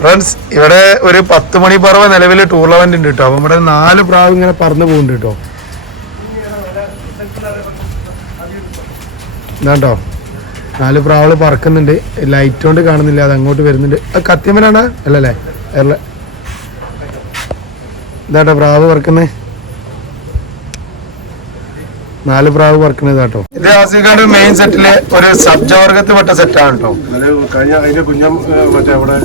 Friends ഇവിടെ ഒരു 10 മണി പറവ നിലവിൽ ടൂർണമെന്റ് ഉണ്ട് കേട്ടോ. അപ്പം ഇവിടെ 4 പ്രാവ് ഇങ്ങനെ പറന്ന് പോകുന്നുണ്ട് കേട്ടോ. ഇതാട്ടോ 4 പ്രാവുകൾ പറക്കുന്നുണ്ട്. ലൈറ്റ് കൊണ്ട് കാണുന്നില്ല, അത് അങ്ങോട്ട് വരുന്നുണ്ട്. കത്തിയമനാണ് അല്ലല്ലേ? ഇതാട്ടോ പ്രാവ് പറക്കുന്നത്. 4 പ്രാവ് പറക്കുന്നത് കേട്ടോ. ഇത് ആസിഫാന്റെ മെയിൻ സെറ്റില് ഒരു സബ്ജവർഗത്തിൽ പെട്ട സെറ്റാണ് കേട്ടോ. അതിന്റെ കുഞ്ഞം മറ്റേ അവിടെ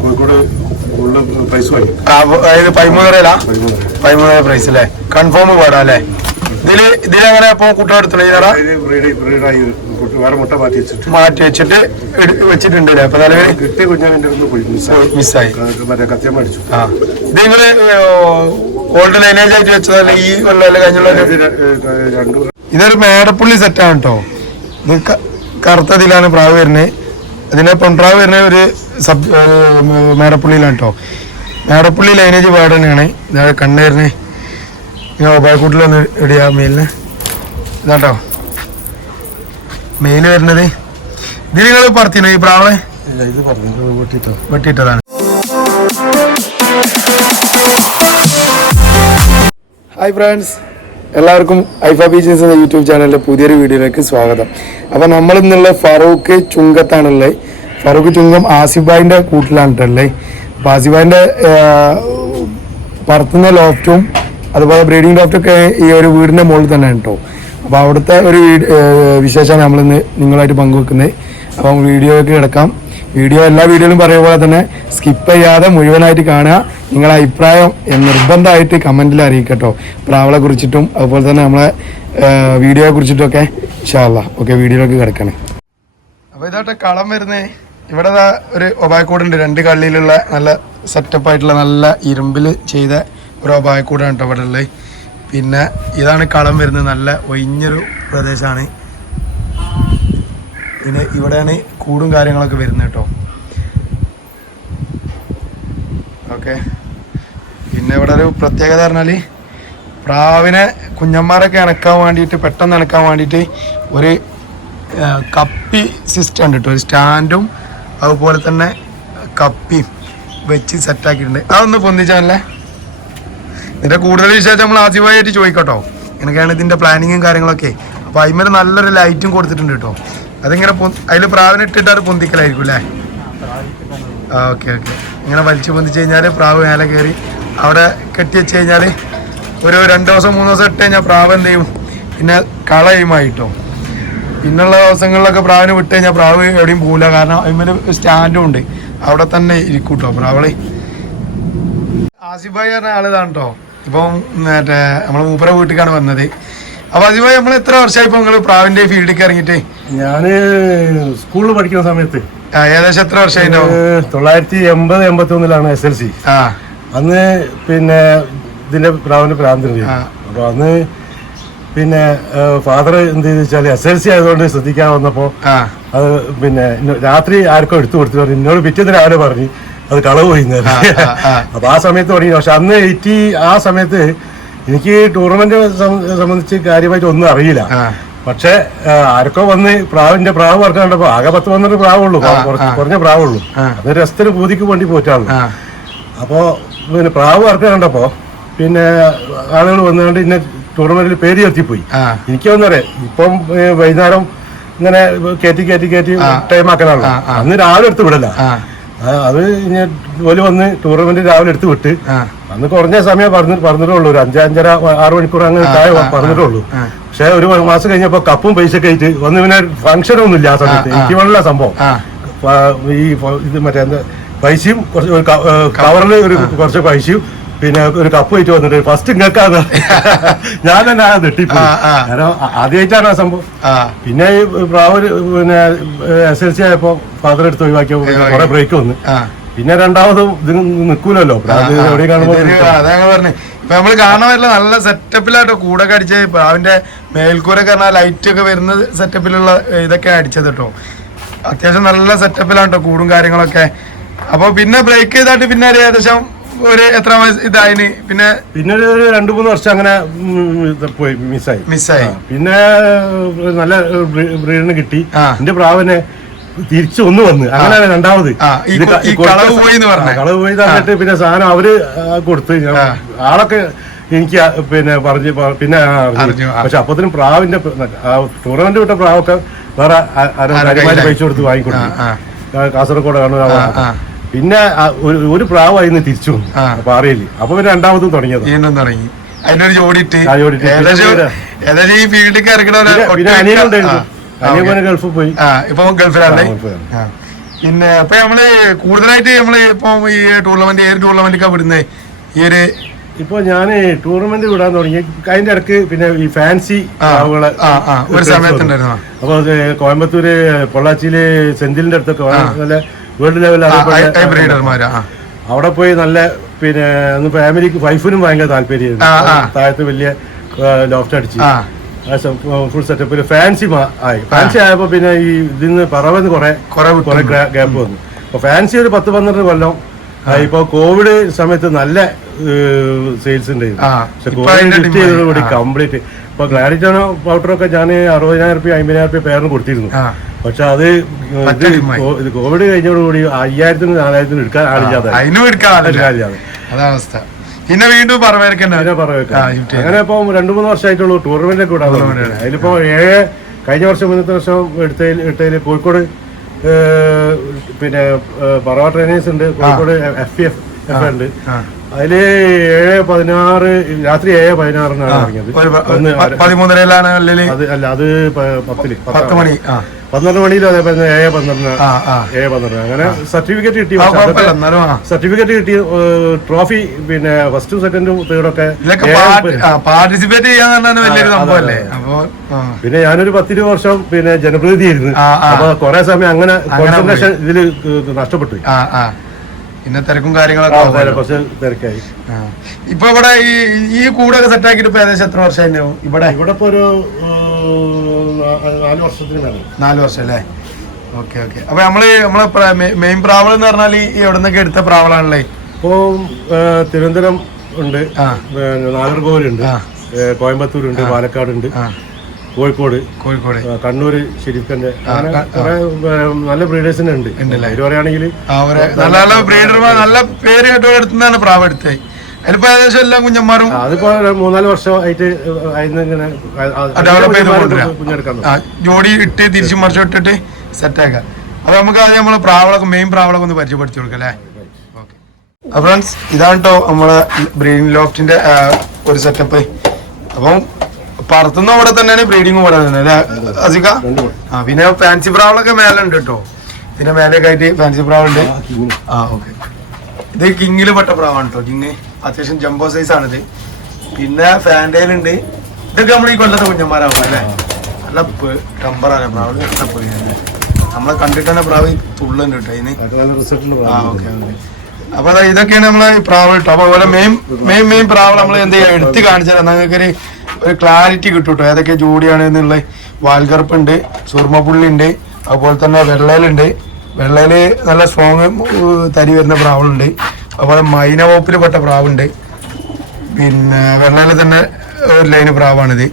കോഴിക്കോട് അതായത് 13 പ്രൈസ് അല്ലേ? കൺഫേം പാടാ അല്ലേ? ഇതിലെങ്ങനെ അപ്പൊ കുട്ടികളെടുത്തില്ല വേറെ മുട്ട മാറ്റി വെച്ചിട്ട് വെച്ചിട്ടുണ്ട്. അപ്പൊ നിലവിൽ കിട്ടിയ കുഞ്ഞാൻ്റെ മിസ്സായി മറ്റേ കത്തിയം മേടിച്ചു. ഇത് നിങ്ങള് ഓൾഡ് ലൈനേജ് ആയിട്ട് വെച്ചതല്ലേ ഈ കൊല്ലം കഴിഞ്ഞുള്ള? ഇതൊരു മേടപ്പുള്ളി സെറ്റാണ് കേട്ടോ. ഇത് കറുത്തതിലാണ് പ്രാവ് വരുന്നത്. അതിന്റെ പൊൻപ്രാവ് വരുന്ന ഒരു മേടപ്പുള്ളിയിലാണ് കേട്ടോ. മേടപ്പുള്ളി ലൈനേജ് പാട് തന്നെയാണ്. ഇതാണ് കണ്ണേറിന് ഇങ്ങനെ ഒബായക്കൂട്ടിലൊന്ന് ഇടിയാ മെയിലിന്. ഇതാട്ടോ മെയില് വരുന്നത്. ഇത് നിങ്ങൾ പറത്തിനോ ഈ പ്രാവളെ? വെട്ടിയിട്ടതാണ്. ഹായ് ഫ്രണ്ട്സ്, എല്ലാവർക്കും ഐഫ ബീച്ചസ് എന്ന യൂട്യൂബ് ചാനലിൻ്റെ പുതിയൊരു വീഡിയോയിലേക്ക് സ്വാഗതം. അപ്പോൾ നമ്മളിന്നുള്ള ഫറൂഖ് ചുങ്കത്താണുള്ളത്. ഫറൂഖ് ചുങ്കം ആസിഫായിൻ്റെ കൂട്ടിലാണിട്ടുള്ളത്. അപ്പോൾ ആസിഫായിൻ്റെ പറത്തുന്ന ലോഫ്റ്റും അതുപോലെ ബ്രീഡിംഗ് ലോഫ്റ്റൊക്കെ ഈ ഒരു വീടിൻ്റെ മുകളിൽ തന്നെയാണ് കേട്ടോ. അപ്പോൾ അവിടുത്തെ ഒരു വിശേഷമാണ് നമ്മളിന്ന് നിങ്ങളായിട്ട് പങ്കുവെക്കുന്നത്. അപ്പം വീഡിയോയ്ക്ക് കിടക്കാം. എല്ലാ വീഡിയോയിലും പറയുന്ന പോലെ തന്നെ സ്കിപ്പ് ചെയ്യാതെ മുഴുവനായിട്ട് കാണുക. നിങ്ങളുടെ അഭിപ്രായം നിർബന്ധമായിട്ട് കമൻറ്റിൽ അറിയിക്കട്ടോ. പ്രാവളെ കുറിച്ചിട്ടും അതുപോലെ തന്നെ നമ്മളെ വീഡിയോയെ കുറിച്ചിട്ടുമൊക്കെ ഇൻഷാ അല്ലാഹ്. ഓക്കെ, വീഡിയോയിലേക്ക് കിടക്കണേ. അപ്പോൾ ഇതാട്ടെ കളം വരുന്നത്. ഇവിടെ ഒരു ഒബായക്കൂടുണ്ട്. 2 കള്ളിയിലുള്ള നല്ല സെറ്റപ്പായിട്ടുള്ള നല്ല ഇരുമ്പിൽ ചെയ്ത ഒരു ഒബായക്കൂടാണ് കേട്ടോ ഇവിടെ ഉള്ളത്. പിന്നെ ഇതാണ് കളം വരുന്നത്. നല്ല ഒഴിഞ്ഞൊരു പ്രദേശമാണ്. പിന്നെ ഇവിടെയാണ് കൂടും കാര്യങ്ങളൊക്കെ വരുന്നത് കേട്ടോ. ഓക്കെ, പിന്നെ ഇവിടെ ഒരു പ്രത്യേകത പറഞ്ഞാൽ പ്രാവിനെ കുഞ്ഞന്മാരൊക്കെ ഇണക്കാൻ വേണ്ടിയിട്ട് പെട്ടെന്ന് ഇണക്കാൻ വേണ്ടിയിട്ട് ഒരു കപ്പി സിസ്റ്റം ഉണ്ട് കേട്ടോ. ഒരു സ്റ്റാൻഡും അതുപോലെ തന്നെ കപ്പിയും വെച്ച് സെറ്റാക്കിയിട്ടുണ്ട്. അതൊന്ന് പൊന്തിച്ചാലേ. ഇതിൻ്റെ കൂടുതൽ വിശേഷം നമ്മൾ ആദ്യമായിട്ട് ചോദിക്കട്ടോ. എനിക്കാണ് ഇതിൻ്റെ പ്ലാനിങ്ങും കാര്യങ്ങളൊക്കെ. അപ്പോൾ അതിന്മേൽ നല്ലൊരു ലൈറ്റും കൊടുത്തിട്ടുണ്ട് കേട്ടോ. അതിങ്ങനെ അതിൽ പ്രാവിനെ ഇട്ടിട്ട് അത് പൊന്തിക്കലായിരിക്കും അല്ലേ? ഓക്കെ. ഇങ്ങനെ വലിച്ചു പൊന്തിച്ച് കഴിഞ്ഞാൽ പ്രാവ് മേലെ കയറി അവിടെ കെട്ടി വെച്ച് കഴിഞ്ഞാൽ ഒരു 2 ദിവസം 3 ദിവസം ഇട്ട് കഴിഞ്ഞാൽ പ്രാവ് എന്ത് ചെയ്യും? പിന്നെ കളയുമായിട്ടോ. പിന്നുള്ള ദിവസങ്ങളിലൊക്കെ പ്രാവിനെ വിട്ട് കഴിഞ്ഞാൽ പ്രാവ് എവിടെയും പോകില്ല. കാരണം അതിന്മേൽ സ്റ്റാൻഡും ഉണ്ട്. അവിടെ തന്നെ ഇരിക്കും കേട്ടോ പ്രാവള്. ആസിഫായി പറഞ്ഞ ആളിതാണ് കേട്ടോ. ഇപ്പം മറ്റേ നമ്മൾ മൂപ്പര വീട്ടിലേക്കാണ് വന്നത്. അപ്പൊ ആസിഫായി നമ്മൾ എത്ര വർഷമായി ഇപ്പൊ നിങ്ങൾ പ്രാവിന്റെ ഫീൽഡിലേക്ക് ഇറങ്ങിയിട്ട്? ഞാന് സ്കൂളിൽ പഠിക്കുന്ന സമയത്ത് ഏകദേശം എത്ര വർഷമായിട്ടോ? 1980-81 SLC. അന്ന് പിന്നെ ഇതിന്റെ പ്രാവിന്റെ പ്രാന്തുണ്ട്. അപ്പൊ അന്ന് പിന്നെ ഫാദർ എന്ത് ചെയ്ത് വെച്ചാല് SLC ആയതുകൊണ്ട് ശ്രദ്ധിക്കാൻ വന്നപ്പോ അത് പിന്നെ രാത്രി ആർക്കോ എടുത്തു കൊടുത്തു പറഞ്ഞു. എന്നോട് പിറ്റേന്ന് രാവിലെ പറഞ്ഞു അത് കളവ് പോയിന്നത്. അപ്പൊ ആ സമയത്ത് തുടങ്ങി. പക്ഷെ അന്ന് ആ സമയത്ത് എനിക്ക് ടൂർണമെന്റ് സംബന്ധിച്ച് കാര്യമായിട്ട് ഒന്നും അറിയില്ല. പക്ഷെ ആരൊക്കെ വന്ന് പ്രാവ് വർക്ക് കണ്ടപ്പോ ആകെ 10-12 പ്രാവുള്ളൂ, കുറഞ്ഞ പ്രാവുള്ളൂ. അത് രസത്തിന് കൂതിക്ക് വേണ്ടി പോറ്റാണ്. അപ്പോ പിന്നെ പ്രാവ് വർക്ക് കണ്ടപ്പോ പിന്നെ ആളുകൾ വന്നുകൊണ്ട് ഇന്നെ ടൂർണമെന്റിൽ പേര് ചേർത്തിപ്പോയി. എനിക്ക് വന്നറിയാം ഇപ്പം വൈകുന്നേരം ഇങ്ങനെ കയറ്റി ടൈം ആക്കാനാണല്ലോ. അന്ന് രാവിലെ എടുത്ത് വിടല. അത് ഇനി ജോലി വന്ന് ടൂർണമെന്റ് രാവിലെ എടുത്ത് വിട്ട് അന്ന് കുറഞ്ഞ സമയം പറഞ്ഞിട്ടുള്ളൂ. ഒരു 5-5.5-6 മണിക്കൂർ അങ്ങനെ പറഞ്ഞിട്ടുള്ളൂ. പക്ഷെ ഒരു മാസം കഴിഞ്ഞപ്പോ കപ്പും പൈസ ഒക്കെ ആയിട്ട് വന്ന് പിന്നെ ഫംഗ്ഷൻ ഒന്നും ഇല്ല. ആ സമയത്ത് എനിക്ക് വളരെ സംഭവം ഈ ഇത് മറ്റേ എന്താ പൈസയും കുറച്ച് കവറിൽ കുറച്ച് പൈസയും പിന്നെ ഒരു കപ്പ് വെച്ച് വന്നിട്ട് ഫസ്റ്റ് ഇങ്ങക്കാന്ന് ഞാൻ തന്നെ നെട്ടിപ്പോയി. കാരണം ആദ്യമായിട്ടാണ് ആ സംഭവം. പിന്നെ ഈ പ്രാവ് പിന്നെ SLC ആയപ്പോ ഫാദർ എടുത്ത് ഒഴിവാക്കിയ കുറെ ബ്രേക്ക് വന്ന് പിന്നെ രണ്ടാമതും ഇത് നിൽക്കൂലല്ലോ എവിടെ കാണുമ്പോ. അതാണ് പറഞ്ഞത്. ഇപ്പൊ നമ്മള് കാണാൻ പറ്റില്ല നല്ല സെറ്റപ്പിലാട്ടോ കൂടൊക്കെ അടിച്ചത്. പ്രാവിന്റെ മേൽക്കൂരൊക്കെ പറഞ്ഞാൽ ലൈറ്റ് ഒക്കെ വരുന്ന സെറ്റപ്പിലുള്ള ഇതൊക്കെ അടിച്ചത് കേട്ടോ. അത്യാവശ്യം നല്ല സെറ്റപ്പിലാണ് കേട്ടോ കൂടും കാര്യങ്ങളൊക്കെ. അപ്പൊ പിന്നെ ബ്രേക്ക് ചെയ്തായിട്ട് പിന്നെ ഏകദേശം ഒരു എത്ര ഇതായിന് പിന്നെ ഒരു 2-3 വർഷം അങ്ങനെ പോയി മിസ്സായി. പിന്നെ നല്ല ബ്രീഡിന് കിട്ടി. എന്റെ പ്രാവിനെ തിരിച്ചു ഒന്ന് വന്ന് അങ്ങനെയാണ് രണ്ടാമത് കളവ് പോയി തന്നിട്ട് പിന്നെ സാധനം അവര് കൊടുത്ത് ആളൊക്കെ എനിക്ക് പിന്നെ പറഞ്ഞ് പിന്നെ അറിഞ്ഞു. പക്ഷെ അപ്പത്തിനും പ്രാവിന്റെ ടൂർണമെന്റ് വിട്ട പ്രാവൊക്കെ വേറെ അരമാര് പൈസ കൊടുത്ത് വാങ്ങിക്കൊടുത്തു. കാസർഗോഡ് കാണുക. പിന്നെ ഒരു പ്രാവായിരുന്നു തിരിച്ചു പാറയില്. അപ്പൊ പിന്നെ രണ്ടാമതും തുടങ്ങിയത് തുടങ്ങി. അതിനൊരു ജോഡിട്ട് പിന്നെ അനിയനുണ്ടായിരുന്നു. അനിയൻ ഗൾഫിൽ പോയി, ഇപ്പൊ ഗൾഫിലാണ്. പിന്നെ ഇപ്പൊ നമ്മള് കൂടുതലായിട്ട് നമ്മള് ഇപ്പൊ ഈ ടൂർണമെന്റ് ഏത് ടൂർണമെന്റൊക്കെ വിടുന്നേ ഈ ഒരു ഇപ്പൊ ഞാന് ടൂർണമെന്റ് വിടാൻ തുടങ്ങി. അതിന്റെ ഇടക്ക് പിന്നെ ഈ ഫാൻസി ഒരു സമയത്തുണ്ടായിരുന്നു. അപ്പൊ കോയമ്പത്തൂര് പൊള്ളാച്ചിയില് സെന്തിലിന്റെ അടുത്തൊക്കെ നല്ല വേൾഡ് ലെവലിൽ അവിടെ പോയി നല്ല പിന്നെ ഫാമിലിക്ക് വൈഫിനും ഭയങ്കര താല്പര്യമായിരുന്നു. താഴത്ത് വലിയ ലോഫ്റ്റ് അടിച്ച് ഫുൾ സെറ്റപ്പ് ഫാൻസി ആയി. ഫാൻസി ആയപ്പോ പിന്നെ ഈ ഇതിന്ന് പറവന്ന് കുറെ ഗ്യാപ്പ് വന്നു. അപ്പൊ ഫാൻസി ഒരു 10-12 കൊല്ലം. ഇപ്പൊ കോവിഡ് സമയത്ത് നല്ല സെയിൽസ് ഉണ്ടായിരുന്നു. പക്ഷെ കോവിഡ് ലിഫ്റ്റ് ചെയ്തതോടുകൂടി കംപ്ലീറ്റ് ഇപ്പൊ ഗ്ലാഡിറ്റോണോ പൗഡറൊക്കെ ഞാൻ 60,000 50,000 പേരിന് കൊടുത്തിരുന്നു. പക്ഷെ അത് ഇത് കോവിഡ് കഴിഞ്ഞതോടുകൂടി 5,000-4,000 എടുക്കാൻ ആളില്ലാതെ പിന്നെ വീണ്ടും അങ്ങനെ ഇപ്പൊ 2-3 വർഷമായിട്ടുള്ളൂ ടൂർണമെന്റൊക്കെ വിടാൻ. അതിലിപ്പോ കഴിഞ്ഞ വർഷം മുന്നത്തെ വർഷം എടുത്തതിൽ കോഴിക്കോട് പിന്നെ പറവ ട്രെയിനേഴ്സ് ഉണ്ട്, കോഴിക്കോട് FF ഉണ്ട്. അതില് 7-16 രാത്രി 7-16 ഇറങ്ങിയത്. 13:30 അല്ല അത് 10 മണി 12 മണിയിലും അതേപോലെ 7-12 അങ്ങനെ സർട്ടിഫിക്കറ്റ് കിട്ടി. സർട്ടിഫിക്കറ്റ് കിട്ടി, ട്രോഫി പിന്നെ ഫസ്റ്റും സെക്കൻഡും തേർഡൊക്കെ പാർട്ടിസിപ്പേറ്റ് ചെയ്യാൻ വലിയൊരു സംഭവമല്ലേ. പിന്നെ ഞാനൊരു 10-20 വർഷം പിന്നെ ജനപ്രതിനിധിയായിരുന്നു. അപ്പൊ കുറെ സമയം അങ്ങനെ കോൺസെൻട്രേഷൻ ഇതില് നഷ്ടപ്പെട്ടു. പിന്നെ തിരക്കും കാര്യങ്ങളൊക്കെ കുറച്ച് തിരക്കായി. ഇപ്പൊ ഇവിടെ ഈ കൂടൊക്കെ സെറ്റ് ആക്കിയിട്ട് ഇപ്പൊ ഏകദേശം എത്ര വർഷമായിരുന്നു ഇവിടെ? ഇവിടെ ഇപ്പൊ ഒരു 4 വർഷത്തിന് മേലെ. 4 വർഷം അല്ലേ? ഓക്കെ. അപ്പൊ നമ്മളെ മെയിൻ പ്രാവൾ എന്ന് പറഞ്ഞാൽ എവിടെ നിന്നൊക്കെ എടുത്ത പ്രാവളാണല്ലേ? ഇപ്പൊ തിരുവനന്തപുരം ഉണ്ട്, നാഗർകോവിലുണ്ട്, കോയമ്പത്തൂരുണ്ട്, പാലക്കാടുണ്ട്, കോഴിക്കോട്, കണ്ണൂര് ഷെരീഫിന്റെ നല്ല ബ്രീഡേഴ്സിന് ഉണ്ട്. ഇത് പറയുകയാണെങ്കിൽ നല്ല നല്ല ബ്രീഡർമാർ നല്ല പേര് കേട്ടോടുത്തുനിന്നാണ് പ്രാവ് എടുത്തത്. അതിലിപ്പോ ഏകദേശം എല്ലാ കുഞ്ഞന്മാരും അതിപ്പോ 3-4 വർഷമായിട്ട് ഡെവലപ്പ് ചെയ്ത് ജോഡി ഇട്ട് തിരിച്ചു മറിച്ചു ഇട്ടിട്ട് സെറ്റ് ആക്കാം. അപ്പൊ നമുക്ക് ആദ്യം നമ്മള് പ്രാവളൊക്കെ മെയിൻ പ്രാവളൊക്കെ ഒന്ന് പരിചയപ്പെടുത്തി കൊടുക്കാം അല്ലേ? ഓക്കെ ഫ്രണ്ട്സ്, ഇതാണ് കേട്ടോ നമ്മളെ ബ്രീഡിംഗ് ലോഫ്റ്റിന്റെ ഒരു സെറ്റപ്പ്. അപ്പം പറത്തുന്ന ഇവിടെ തന്നെയാണ്, ബ്രീഡിങ്ങും ഇവിടെ തന്നെ അല്ലേ അസിക? പിന്നെ ഫാൻസി പ്രാവളൊക്കെ മേലെ ഉണ്ട് കേട്ടോ. പിന്നെ മേലെയൊക്കെ ആയിട്ട് ഫാൻസി പ്രാവുണ്ട്. ഓക്കെ. ഇത് കിങ്ങില് പെട്ട പ്രാവാണ് കേട്ടോ. കിങ് അത്യാവശ്യം ജംബോ സൈസ് ആണിത്. പിന്നെ ഫാൻഡയിലുണ്ട്. ഇതൊക്കെ നമ്മൾ ഈ കൊല്ലത്തെ കുഞ്ഞന്മാരാവും അല്ലേ? നല്ല ടെമ്പറാണ് പ്രാവ്. നമ്മളെ കണ്ടിട്ട് തന്നെ പ്രാവ് തുള്ളുണ്ട് കേട്ടോ അതിന്. ഓക്കെ. അപ്പൊ ഇതൊക്കെയാണ് നമ്മളെ പ്രാവ് കേട്ടോ. അപ്പൊ അതുപോലെ മെയിൻ പ്രാവ് നമ്മൾ എന്ത് ചെയ്യാം എടുത്ത് കാണിച്ചാൽ നിങ്ങൾക്ക് ഒരു ക്ലാരിറ്റി കിട്ടും കേട്ടോ. ഏതൊക്കെ ജോഡിയാണ് എന്നുള്ള. വാൽഗർപ്പുണ്ട്, സുർമപ്പുള്ളി ഉണ്ട്, അതുപോലെ തന്നെ വെള്ളയിലുണ്ട്. വെള്ളയില് നല്ല സ്ട്രോങ് തരി വരുന്ന പ്രാവുകളുണ്ട്. അതുപോലെ മൈന വകുപ്പിൽ പെട്ട പ്രാവുണ്ട്. പിന്നെ വെള്ളയിൽ തന്നെ ഒരു ലൈന് പ്രാവാണിത്.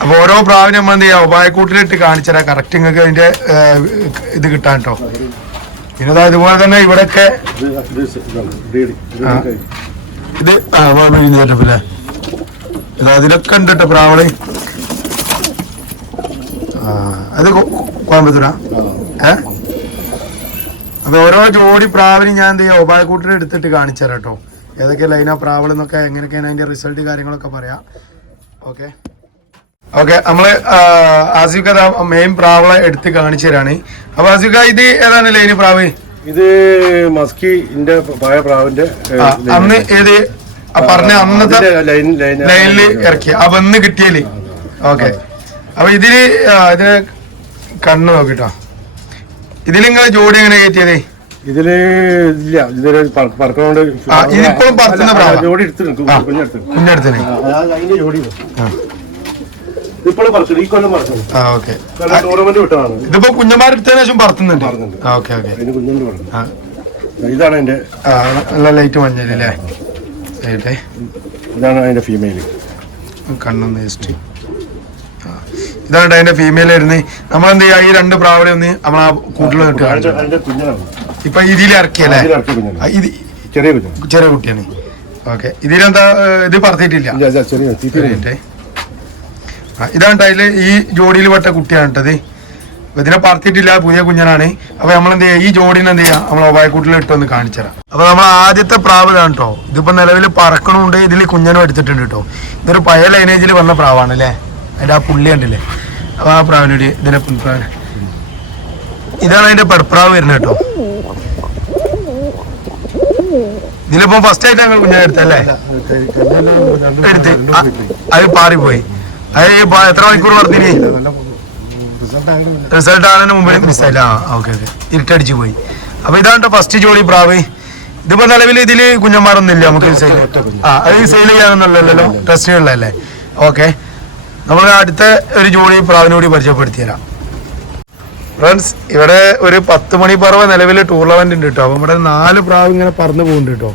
അപ്പൊ ഓരോ പ്രാവിനും നമ്മൾ എന്ത് ചെയ്യാം ഉപായക്കൂട്ടിലിട്ട് കാണിച്ചാൽ കറക്റ്റ് നിങ്ങൾക്ക് അതിന്റെ ഇത് കിട്ടാൻ കേട്ടോ. പിന്നെ ഇതുപോലെ തന്നെ ഇവിടെയൊക്കെ ഇത് അതിലൊക്കെ ഉണ്ട് കേട്ടോ പ്രാവള്. അത് കോയമ്പത്തൂരാ? അപ്പൊ ഓരോ ജോഡി പ്രാവിനും ഞാൻ എന്ത് ചെയ്യാം ഉപായക്കൂട്ടിൽ എടുത്തിട്ട് കാണിച്ചു തരാം കേട്ടോ. ഏതൊക്കെ ലൈനാ പ്രാവൾ എന്നൊക്കെ എങ്ങനെയൊക്കെയാണ് അതിന്റെ റിസൾട്ട് കാര്യങ്ങളൊക്കെ പറയാം. ഓക്കെ. നമ്മള് ആസിഫ മെയിൻ പ്രാവളെ എടുത്ത് കാണിച്ചു തരാണ്. അപ്പൊ ആസിഫ ഇത് ഏതാണ് ലൈന് പ്രാവ്? ഇത് മസ്കിന്റെ പഴയ പ്രാവിന്റെ അന്ന് ഏത് പറഞ്ഞ അന്നത്തെ ലൈനില് ഇറക്കി ആ വന്ന് കിട്ടിയല്. ഓക്കെ. അപ്പൊ ഇതിന് കണ്ണ് നോക്കിട്ടോ. ഇതിൽ നിങ്ങൾ ജോഡി എങ്ങനെ കയറ്റിയത്? ഇതില് ഇല്ല, ഇതില് പറക്കണോണ്ട് ഇതിപ്പോഴും പറത്തുന്ന പ്രാവ് ജോഡി എടുത്തിട്ടുണ്ട്. കുഞ്ഞെടുത്തിന് ടൂർണമെന്റ് വിട്ടതാണ്. ഇതിപ്പോ കുഞ്ഞന്മാരെടുത്തതിനു ശേഷം പറത്തുന്നുണ്ട്. ഇതാണ് അതിന്റെ നല്ല ലൈറ്റ് മഞ്ഞല്ലേ? ഇതാണ് അതിന്റെ ഫീമെയിൽ. കണ്ണൊന്ന് ജസ്റ്റ് ഇതാണ് അതിന്റെ ഫീമെയിൽ വരുന്നത്. നമ്മളെന്ത് ചെയ്യാ ഈ 2 പ്രാവിനെ ഒന്ന് നമ്മളാ കൂട്ടിൽ ഇപ്പൊ ഇതിൽ ഇറക്കിയല്ലേ? ചെറിയ കുട്ടിയാണ്. ഓക്കെ, ഇതിലെന്താ ഇത് പറത്തിയിട്ടില്ല. ഇതാണ് അതില് ഈ ജോഡിയിൽ പെട്ട കുട്ടിയാണ് കേട്ടത്. ഇതിനെ പറത്തിയിട്ടില്ല, പുതിയ കുഞ്ഞനാണ്. അപ്പൊ നമ്മളെന്ത് ചെയ്യാ ഈ ജോഡിനെ എന്ത് ചെയ്യാം നമ്മൾ ഒബായക്കൂട്ടിൽ ഇട്ടൊന്ന് കാണിച്ചു തരാം. അപ്പൊ നമ്മൾ ആദ്യത്തെ പ്രാവ് ഇതാണ് കേട്ടോ. ഇതിപ്പോ നിലവിൽ പറക്കണുണ്ട്. ഇതിൽ കുഞ്ഞനും എടുത്തിട്ടുണ്ട് കേട്ടോ. ഇതൊരു പഴയ ലൈനേജിൽ വന്ന പ്രാവാണ് അല്ലേ? അതിന്റെ ആ പുള്ളി ഉണ്ടല്ലേ, അപ്പൊ ആ പ്രാവിനോട് ഇതിന്റെ പുൽപ്രാവ് ഇതാണ് അതിന്റെ പെടപ്രാവ് വരുന്നത് കേട്ടോ. ഇതിലിപ്പോ ഫസ്റ്റ് ആയിട്ട് ഞങ്ങൾ കുഞ്ഞനെ എടുത്തല്ലേ? എടുത്ത് അത് പാറിപ്പോയി. അത് എത്ര മണിക്കൂർ പറഞ്ഞിനി? റിസൾട്ട് ആണെന്ന് മുമ്പ് മിസ്സായില്ല. ഓക്കെ ഓക്കെ, ഇരുട്ടടിച്ചു പോയി. അപ്പൊ ഇതാണ് ഫസ്റ്റ് ജോഡി പ്രാവ്. ഇതിപ്പോ നിലവിൽ ഇതില് കുഞ്ഞന്മാരൊന്നും ഇല്ല നമുക്ക് സെയിൽ. അത് സെയിൽ ചെയ്യാനൊന്നുമല്ലല്ലോ, ടെസ്റ്റിനുള്ളതല്ലേ? ഓക്കെ, നമ്മൾ അടുത്ത ഒരു ജോഡി പ്രാവിനോടി പരിചയപ്പെടുത്തി തരാം. ഫ്രണ്ട്സ്, ഇവിടെ ഒരു 10 മണി പറവ നിലവിൽ ടൂർണമെന്റ് ഉണ്ട് കേട്ടോ. അപ്പൊ ഇവിടെ 4 പ്രാവ് ഇങ്ങനെ പറന്ന് പോകുന്നുണ്ട് കേട്ടോ.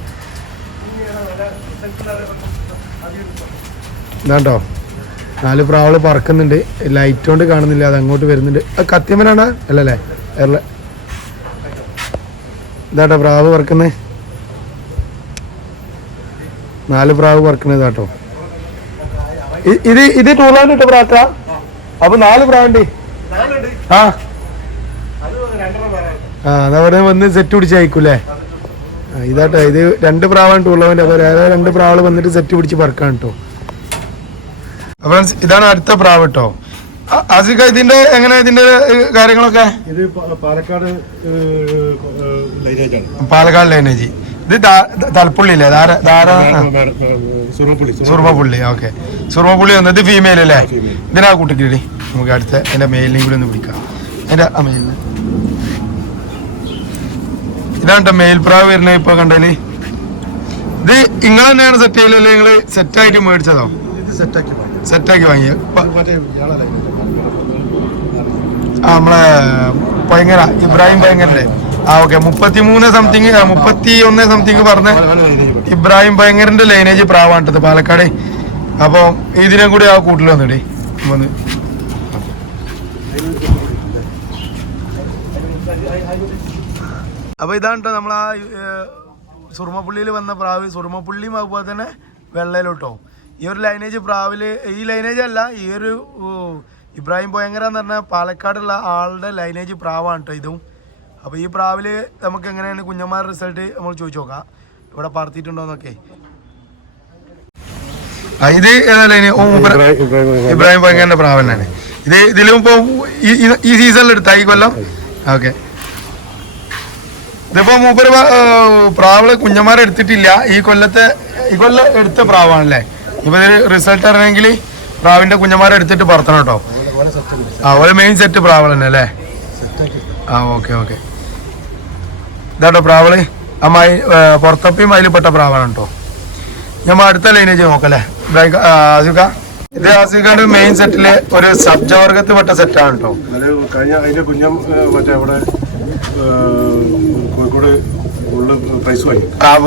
ഇതാട്ടോ 4 പ്രാവുകൾ പറക്കുന്നുണ്ട്. ലൈറ്റ് കൊണ്ട് കാണുന്നില്ല, അത് അങ്ങോട്ട് വരുന്നുണ്ട്. കത്തിയമനാണ് അല്ലല്ലേ? ഇതാട്ടോ പ്രാവ് പറക്കുന്നത്. 4 പ്രാവ് പറക്കുന്നത് ഇതാട്ടോ. ഇത് ടൂർണമെന്റ് ഇട്ടോ പ്രാക്ക. അപ്പൊ 4 പ്രാവുണ്ട്. അതവിടെ വന്ന് സെറ്റ് പിടിച്ച് അയക്കൂലേ? ഇതാട്ടോ, ഇത് 2 പ്രാവാണ് ടൂർണമെന്റ്. അപ്പൊ വേറെ 2 പ്രാവുകൾ വന്നിട്ട് സെറ്റ് പിടിച്ച് പറക്കാൻ കേട്ടോ. ഫ്രണ്ട്സ്, ഇതാണ് അടുത്ത പ്രാവ് കേട്ടോ. ആസിക, ഇതിന്റെ എങ്ങനെ ഇതിന്റെ കാര്യങ്ങളൊക്കെ? ഇത് പാലക്കാട് ലൈനേജ്. ഇത് തലപ്പുള്ളി അല്ലേ? സുർമപ്പുള്ളി. ഓക്കെ, സുർമപ്പുള്ളി വന്നത് ഫീമെയിൽ അല്ലേ? ഇതിനാ കൂട്ടിക്കിടി. നമുക്ക് അടുത്ത അതിന്റെ മെയിലിനെയും കൂടി ഒന്ന് പിടിക്കാം. അതിന്റെ മെയിലിന് ഇതാണ് മെയിൽ പ്രാവ് വരുന്നത്. ഇപ്പൊ കണ്ടേല് ഇത് നിങ്ങൾ തന്നെയാണ് സെറ്റ് ചെയ്യലല്ലേ? നിങ്ങള് സെറ്റായിട്ട് മേടിച്ചതോ? സെറ്റാക്കി വാങ്ങിയ നമ്മളെ ഭയങ്കര ഇബ്രാഹിം ഭയങ്കരല്ലേ? ഓക്കെ, 33 സംതിങ് 31 സംതിങ് പറഞ്ഞ ഇബ്രാഹിം ഭയങ്കരന്റെ ലൈനേജ് പ്രാവാണ്ടത് പാലക്കാട്. അപ്പൊ ഇതിനെ കൂടി ആ കൂട്ടിൽ വന്നിടേ വന്ന്. അപ്പൊ ഇതാണ് കേട്ടോ നമ്മളാ സുർമപ്പുള്ളിയിൽ വന്ന പ്രാവ്. സുർമപ്പുള്ളിയും അതുപോലെ തന്നെ വെള്ളയിലോട്ടോ. ഈ ഒരു ലൈനേജ് പ്രാവില്, ഈ ലൈനേജ് അല്ല, ഈ ഒരു ഇബ്രാഹിം ഭയങ്കര എന്ന് പറഞ്ഞാൽ പാലക്കാടുള്ള ആളുടെ ലൈനേജ് പ്രാവാണ് കേട്ടോ ഇതും. അപ്പോൾ ഈ പ്രാവില് നമുക്ക് എങ്ങനെയാണ് കുഞ്ഞന്മാരുടെ റിസൾട്ട് നമ്മൾ ചോദിച്ചു നോക്കാം, ഇവിടെ പറത്തിയിട്ടുണ്ടോന്നൊക്കെ. ഇത് ഏതാ ലൈന്? ഇബ്രാഹിം ഭയങ്കരന്റെ പ്രാവ് തന്നെയാണ് ഇത്. ഇതിലും ഇപ്പോൾ ഈ സീസണിൽ എടുത്താ ഈ കൊല്ലം. ഓക്കെ, ഇതിപ്പോ മൂപ്പര് പ്രാവിള് കുഞ്ഞന്മാരെ എടുത്തിട്ടില്ല. ഈ കൊല്ലം എടുത്ത പ്രാവാണല്ലേ? ഇപ്പൊ ഇതിൽ റിസൾട്ട് അറിയണമെങ്കിൽ പ്രാവിന്റെ കുഞ്ഞന്മാരെ എടുത്തിട്ട് പറത്തണം കേട്ടോ. ഒരു മെയിൻ സെറ്റ് പ്രാവൾ തന്നെ അല്ലേ? Okay okay. ഇതാട്ടോ പ്രാവള്. പുറത്തപ്പയും അതിൽപ്പെട്ട പ്രാവാണ് കേട്ടോ. നമ്മൾ അടുത്ത ലൈനേജ് നോക്കല്ലേ ആസിക? ഇത് ആസിക്കാന്റെ മെയിൻ സെറ്റില് ഒരു സബ്ജവർഗത്തിൽ പെട്ട സെറ്റാണ് കേട്ടോ.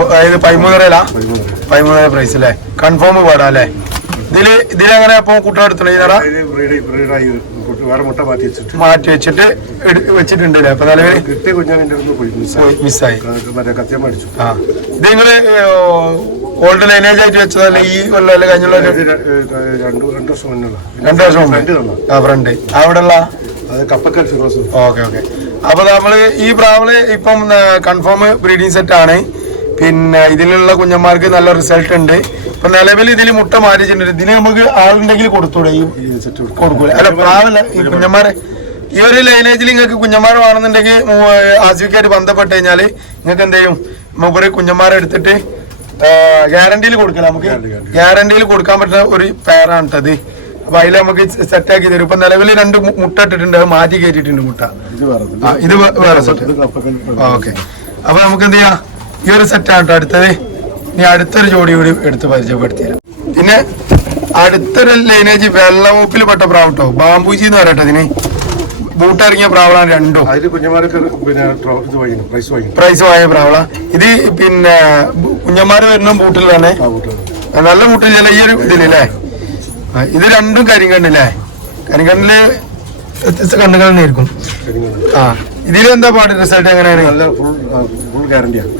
അതായത് 13 പ്രൈസ് അല്ലേ? കൺഫേം പാടാ അല്ലേ? ഇതിലെങ്ങനെ അപ്പൊ കുട്ടികളെടുത്തുണ്ട് മാറ്റി വെച്ചിട്ട് വെച്ചിട്ടുണ്ട് അപ്പൊ നിലവിൽ മിസ്സായി. ഇത് നിങ്ങള് ഓൾഡ് ലൈനേജ് ആയിട്ട് വെച്ചതല്ലേ ഈ കൊല്ലം കഴിഞ്ഞുള്ള? 2 വർഷം ഫ്രണ്ട് അവിടെ ഉള്ള ഓക്കെ ഓക്കെ. അപ്പൊ നമ്മള് ഈ പ്രാവള് ഇപ്പം കൺഫേം ബ്രീഡിംഗ് സെറ്റ് ആണ്. പിന്നെ ഇതിലുള്ള കുഞ്ഞന്മാർക്ക് നല്ല റിസൾട്ട് ഉണ്ട്. ഇപ്പൊ നിലവിൽ ഇതിൽ മുട്ട മാറ്റിച്ചിട്ടുണ്ട്. ഇതിന് നമുക്ക് ആളുണ്ടെങ്കിൽ കൊടുത്തൂടെ? ഈ കൊടുക്കൂല അല്ല പ്രാവല്ല, ഈ കുഞ്ഞന്മാരെ ഈ ഒരു ലൈനേജിൽ നിങ്ങൾക്ക് കുഞ്ഞന്മാർ വേണമെന്നുണ്ടെങ്കിൽ ആസിഫിക്കായിട്ട് ബന്ധപ്പെട്ട് കഴിഞ്ഞാൽ നിങ്ങൾക്ക് എന്ത് ചെയ്യും, മൂപ്പര് കുഞ്ഞന്മാരെ എടുത്തിട്ട് ഗ്യാരണ്ടിയിൽ കൊടുക്കില്ല. നമുക്ക് ഗ്യാരണ്ടിയിൽ കൊടുക്കാൻ പറ്റുന്ന ഒരു പെയറാണ് അത്. അപ്പൊ അതിൽ നമുക്ക് സെറ്റാക്കി തരും. ഇപ്പൊ നിലവിൽ 2 മുട്ട ഇട്ടിട്ടുണ്ട്, അത് മാറ്റി കയറ്റിയിട്ടുണ്ട് മുട്ട. ഇത് വേറെ സെറ്റ്. ഓക്കെ, അപ്പൊ നമുക്ക് എന്ത് ചെയ്യാം, ഈ ഒരു സെറ്റാണ് കേട്ടോ അടുത്തത്. ഇനി അടുത്തൊരു ജോഡി കൂടി എടുത്ത് പരിചയപ്പെടുത്തി തരാം. പിന്നെ അടുത്തൊരു ലൈനേജ് വെള്ളമൂപ്പിൽ പെട്ട പ്രാവ് കേട്ടോ, ബാംബൂജി എന്ന് പറയട്ടെ. ഇതിന് ബൂട്ടിറങ്ങിയ പ്രാവളാണ് രണ്ടും. പ്രൈസ് വാങ്ങിയ പ്രാവള. ഇത് പിന്നെ കുഞ്ഞന്മാര് വരുന്ന ബൂട്ടിൽ തന്നെ നല്ല ബൂട്ടിൽ ഈ ഒരു ഇതിലല്ലേ? ഇത് രണ്ടും കരിങ്കണ്ടല്ലേ? കരിങ്കണ്ണില് വ്യത്യസ്ത കണ്ണുകൾ തന്നെ ആയിരിക്കും. ആ ഇതിലെന്താ പാട് റിസൾട്ട് എങ്ങനെയാണ്?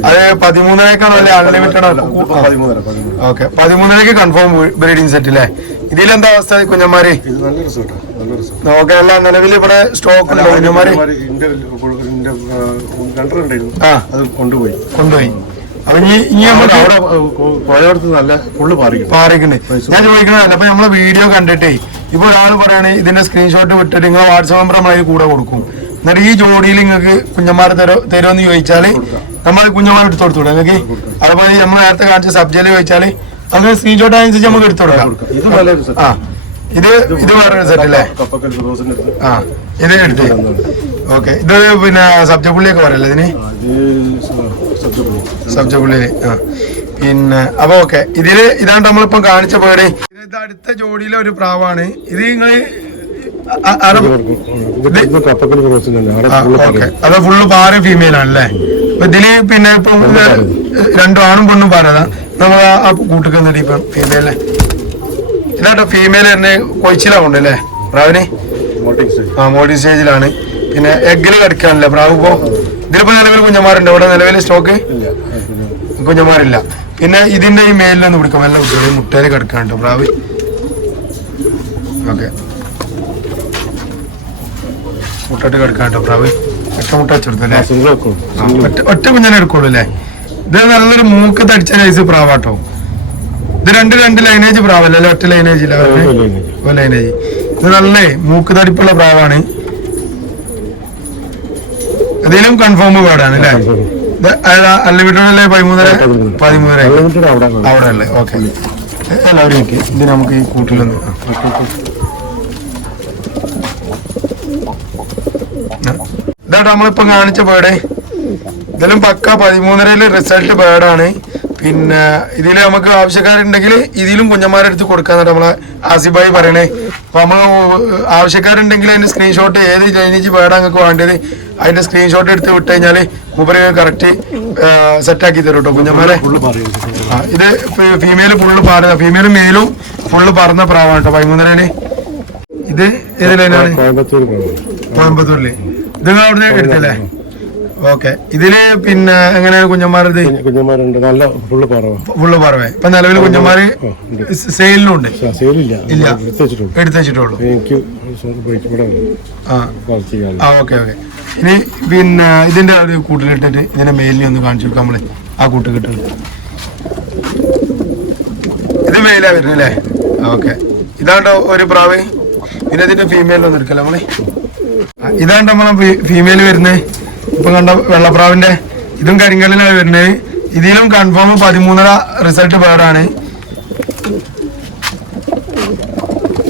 അത് 13-ക്കാണോ അല്ലെ അൺലിമിറ്റഡ് ആണോ? ഓക്കെ 13-ക്ക് കൺഫേം ബ്രീഡിംഗ് സെറ്റ് അല്ലേ? ഇതിലെന്താ അവസ്ഥ കുഞ്ഞന്മാര്? ഓക്കെ അല്ല നിലവിൽ ഇവിടെ സ്റ്റോക്ക് ഉണ്ടോ കുഞ്ഞന്മാര്? കൊണ്ടുപോയി അപ്പൊ ഇനി പാറിക്കുണ്ട്. ഞാൻ ചോദിക്കണതല്ല, അപ്പൊ നമ്മളെ വീഡിയോ കണ്ടിട്ടേ ഇപ്പൊ ഒരാൾ പറയാണ് ഇതിന്റെ സ്ക്രീൻഷോട്ട് വിട്ടിട്ട് നിങ്ങൾ വാട്സാപ്പ് നമ്പർ നമ്മൾ അതിൽ കൂടെ കൊടുക്കും. എന്നിട്ട് ഈ ജോഡിയിൽ നിങ്ങൾക്ക് കുഞ്ഞന്മാരെ തരുമെന്ന് ചോദിച്ചാല് നമ്മൾ കുഞ്ഞന്മാരെ എടുത്തു കൊടുത്തൂടെ നിങ്ങൾക്ക്? അതുപോലെ നമ്മൾ നേരത്തെ കാണിച്ച സബ്ജക്റ്റിൽ ചോദിച്ചാല് അങ്ങനെ സ്ക്രീൻഷോട്ട് അനുസരിച്ച് നമുക്ക് എടുത്തു കൊടുക്കാം. ആ ഇത് വേറെ സെറ്റ് അല്ലേ? ആ ഇത് എടുത്ത് ഓക്കെ. ഇത് പിന്നെ സബ്ജപ്പുള്ളിയൊക്കെ പറയല്ലേ ഇതിന്? സബ്ജപ്പുള്ളിയില്. ആ പിന്നെ അപ്പൊ ഓക്കെ ഇതാണ് നമ്മളിപ്പം കാണിച്ച പേര്. ഇത് അടുത്ത ജോഡിയിലെ ഒരു പ്രാവാണ്. ഇത് നിങ്ങള് അത് ഫുള്ള് പാറ ഫീമെയിൽ ആണല്ലേ? അപ്പൊ ഇതില് പിന്നെ ഇപ്പൊ 2 ആണും പെണ്ണും പാറതാ നമ്മൾ ആ കൂട്ടിക്ക് എന്നിട്ട് ഇപ്പം ഫീമെയിലെ ഇല്ലാട്ടോ ഫീമെയിൽ തന്നെ കൊച്ചിലാവുണ്ട് അല്ലേ പ്രാവിന്? ആ മോഡിംഗ് സ്റ്റേജിലാണ്. പിന്നെ എഗ്ഗില് കിടക്കാനല്ലേ പ്രാവ്? ഇപ്പോ ഇതിലിപ്പോ നിലവിൽ കുഞ്ഞന്മാരുണ്ട് ഇവിടെ? നിലവിൽ സ്റ്റോക്ക് കുഞ്ഞന്മാരില്ല. പിന്നെ ഇതിന്റെ ഈ മേലിലൊന്ന് പിടിക്കാം, നല്ല കുട്ടികൾ മുട്ടയിൽ കിടക്കാനുണ്ട് പ്രാവ്. ഓക്കെ മുട്ടയിട്ട് കിടക്കാനുണ്ടോ പ്രാവ്? മുട്ട വെച്ചെടുത്തല്ലേ? ഒറ്റ കുഞ്ഞനെ എടുക്കുള്ളൂ അല്ലേ? ഇത് നല്ലൊരു മൂക്ക് തടിച്ച സൈസ് പ്രാവാട്ടോ. ഇത് രണ്ട് ലൈനേജ് പ്രാവല്ലേ? ഒറ്റ ലൈനേജ് ഇല്ല, ലൈനേജ്. ഇത് നല്ല മൂക്ക് തടിപ്പുള്ള പ്രാവാണ്. ഇതിലും കൺഫേം വേർഡാണ് അല്ലേ? അൺലിമിറ്റഡ് അല്ലേ? 13 അവിടെ അല്ലേ? ഓക്കെ എല്ലാവരും ഓക്കെ. ഇത് നമുക്ക് ഈ കൂട്ടിലൊന്ന് ഇതാട്ടോ നമ്മളിപ്പോ കാണിച്ച ബേർഡ്. ഇതിലും പക്ക 13 റിസൾട്ട് ബേർഡാണ്. പിന്നെ ഇതിൽ നമുക്ക് ആവശ്യക്കാരുണ്ടെങ്കിൽ ഇതിലും കുഞ്ഞന്മാരെടുത്ത് കൊടുക്കാന്നാണ് നമ്മളെ ആസിഫായി പറയണേ. അപ്പൊ നമ്മൾ ആവശ്യക്കാരുണ്ടെങ്കിൽ അതിന്റെ സ്ക്രീൻഷോട്ട് ഏത് ലൈനേജ് ബേർഡാണ് നിങ്ങൾക്ക് വേണ്ടത് അതിന്റെ സ്ക്രീൻഷോട്ട് എടുത്ത് വിട്ട് കഴിഞ്ഞാൽ മൂപ്പര് കറക്റ്റ് സെറ്റാക്കി തരും കേട്ടോ കുഞ്ഞന്മാരെ. ഇത് ഫീമെയിൽ ഫുള്ള് പാറുന്ന ഫീമെയിലും മെയിലും ഫുള്ള് പറന്ന പ്രാവാണ് കേട്ടോ 13. ഇത് ഏത് ലൈനാണ്? കോയമ്പത്തൂരില്. ഇത് നിങ്ങൾ അവിടുന്ന് എടുത്തല്ലേ? ഓക്കെ. ഇതില് പിന്നെ എങ്ങനെയാണ് കുഞ്ഞന്മാരത്? ഫുള്ള് പറവേ. ഇപ്പൊ നിലവിൽ കുഞ്ഞന്മാര് സെയിലിനുണ്ട്? ഇല്ല, എടുത്തുവെച്ചിട്ടുള്ളൂ. ആ ഓക്കെ. ഇനി പിന്നെ ഇതിന്റെ ഒരു കൂട്ടിലിട്ടിട്ട് ഇതിന്റെ മേലിനെ ഒന്ന് കാണിച്ചു കൊടുക്കാം നമ്മള്. ആ കൂട്ട് കിട്ടുന്നത് ഇത് മെയിലാ വരുന്നല്ലേ? ഓക്കെ. ഇതാണ്ടോ ഒരു പ്രാവ്. പിന്നെ ഇതിന്റെ ഫീമെയിലൊന്നും എടുക്കല്ലേ നമ്മള്? ഇതാണ്ട് നമ്മളെ ഫീമെയിൽ വരുന്നത്. ഇപ്പൊ കണ്ട വെള്ളപ്രാവിന്റെ ഇതും കരിങ്കല്ലിലാണ് വരുന്നത്. ഇതിലും കൺഫേം 13 റിസൾട്ട് പേരാണ്.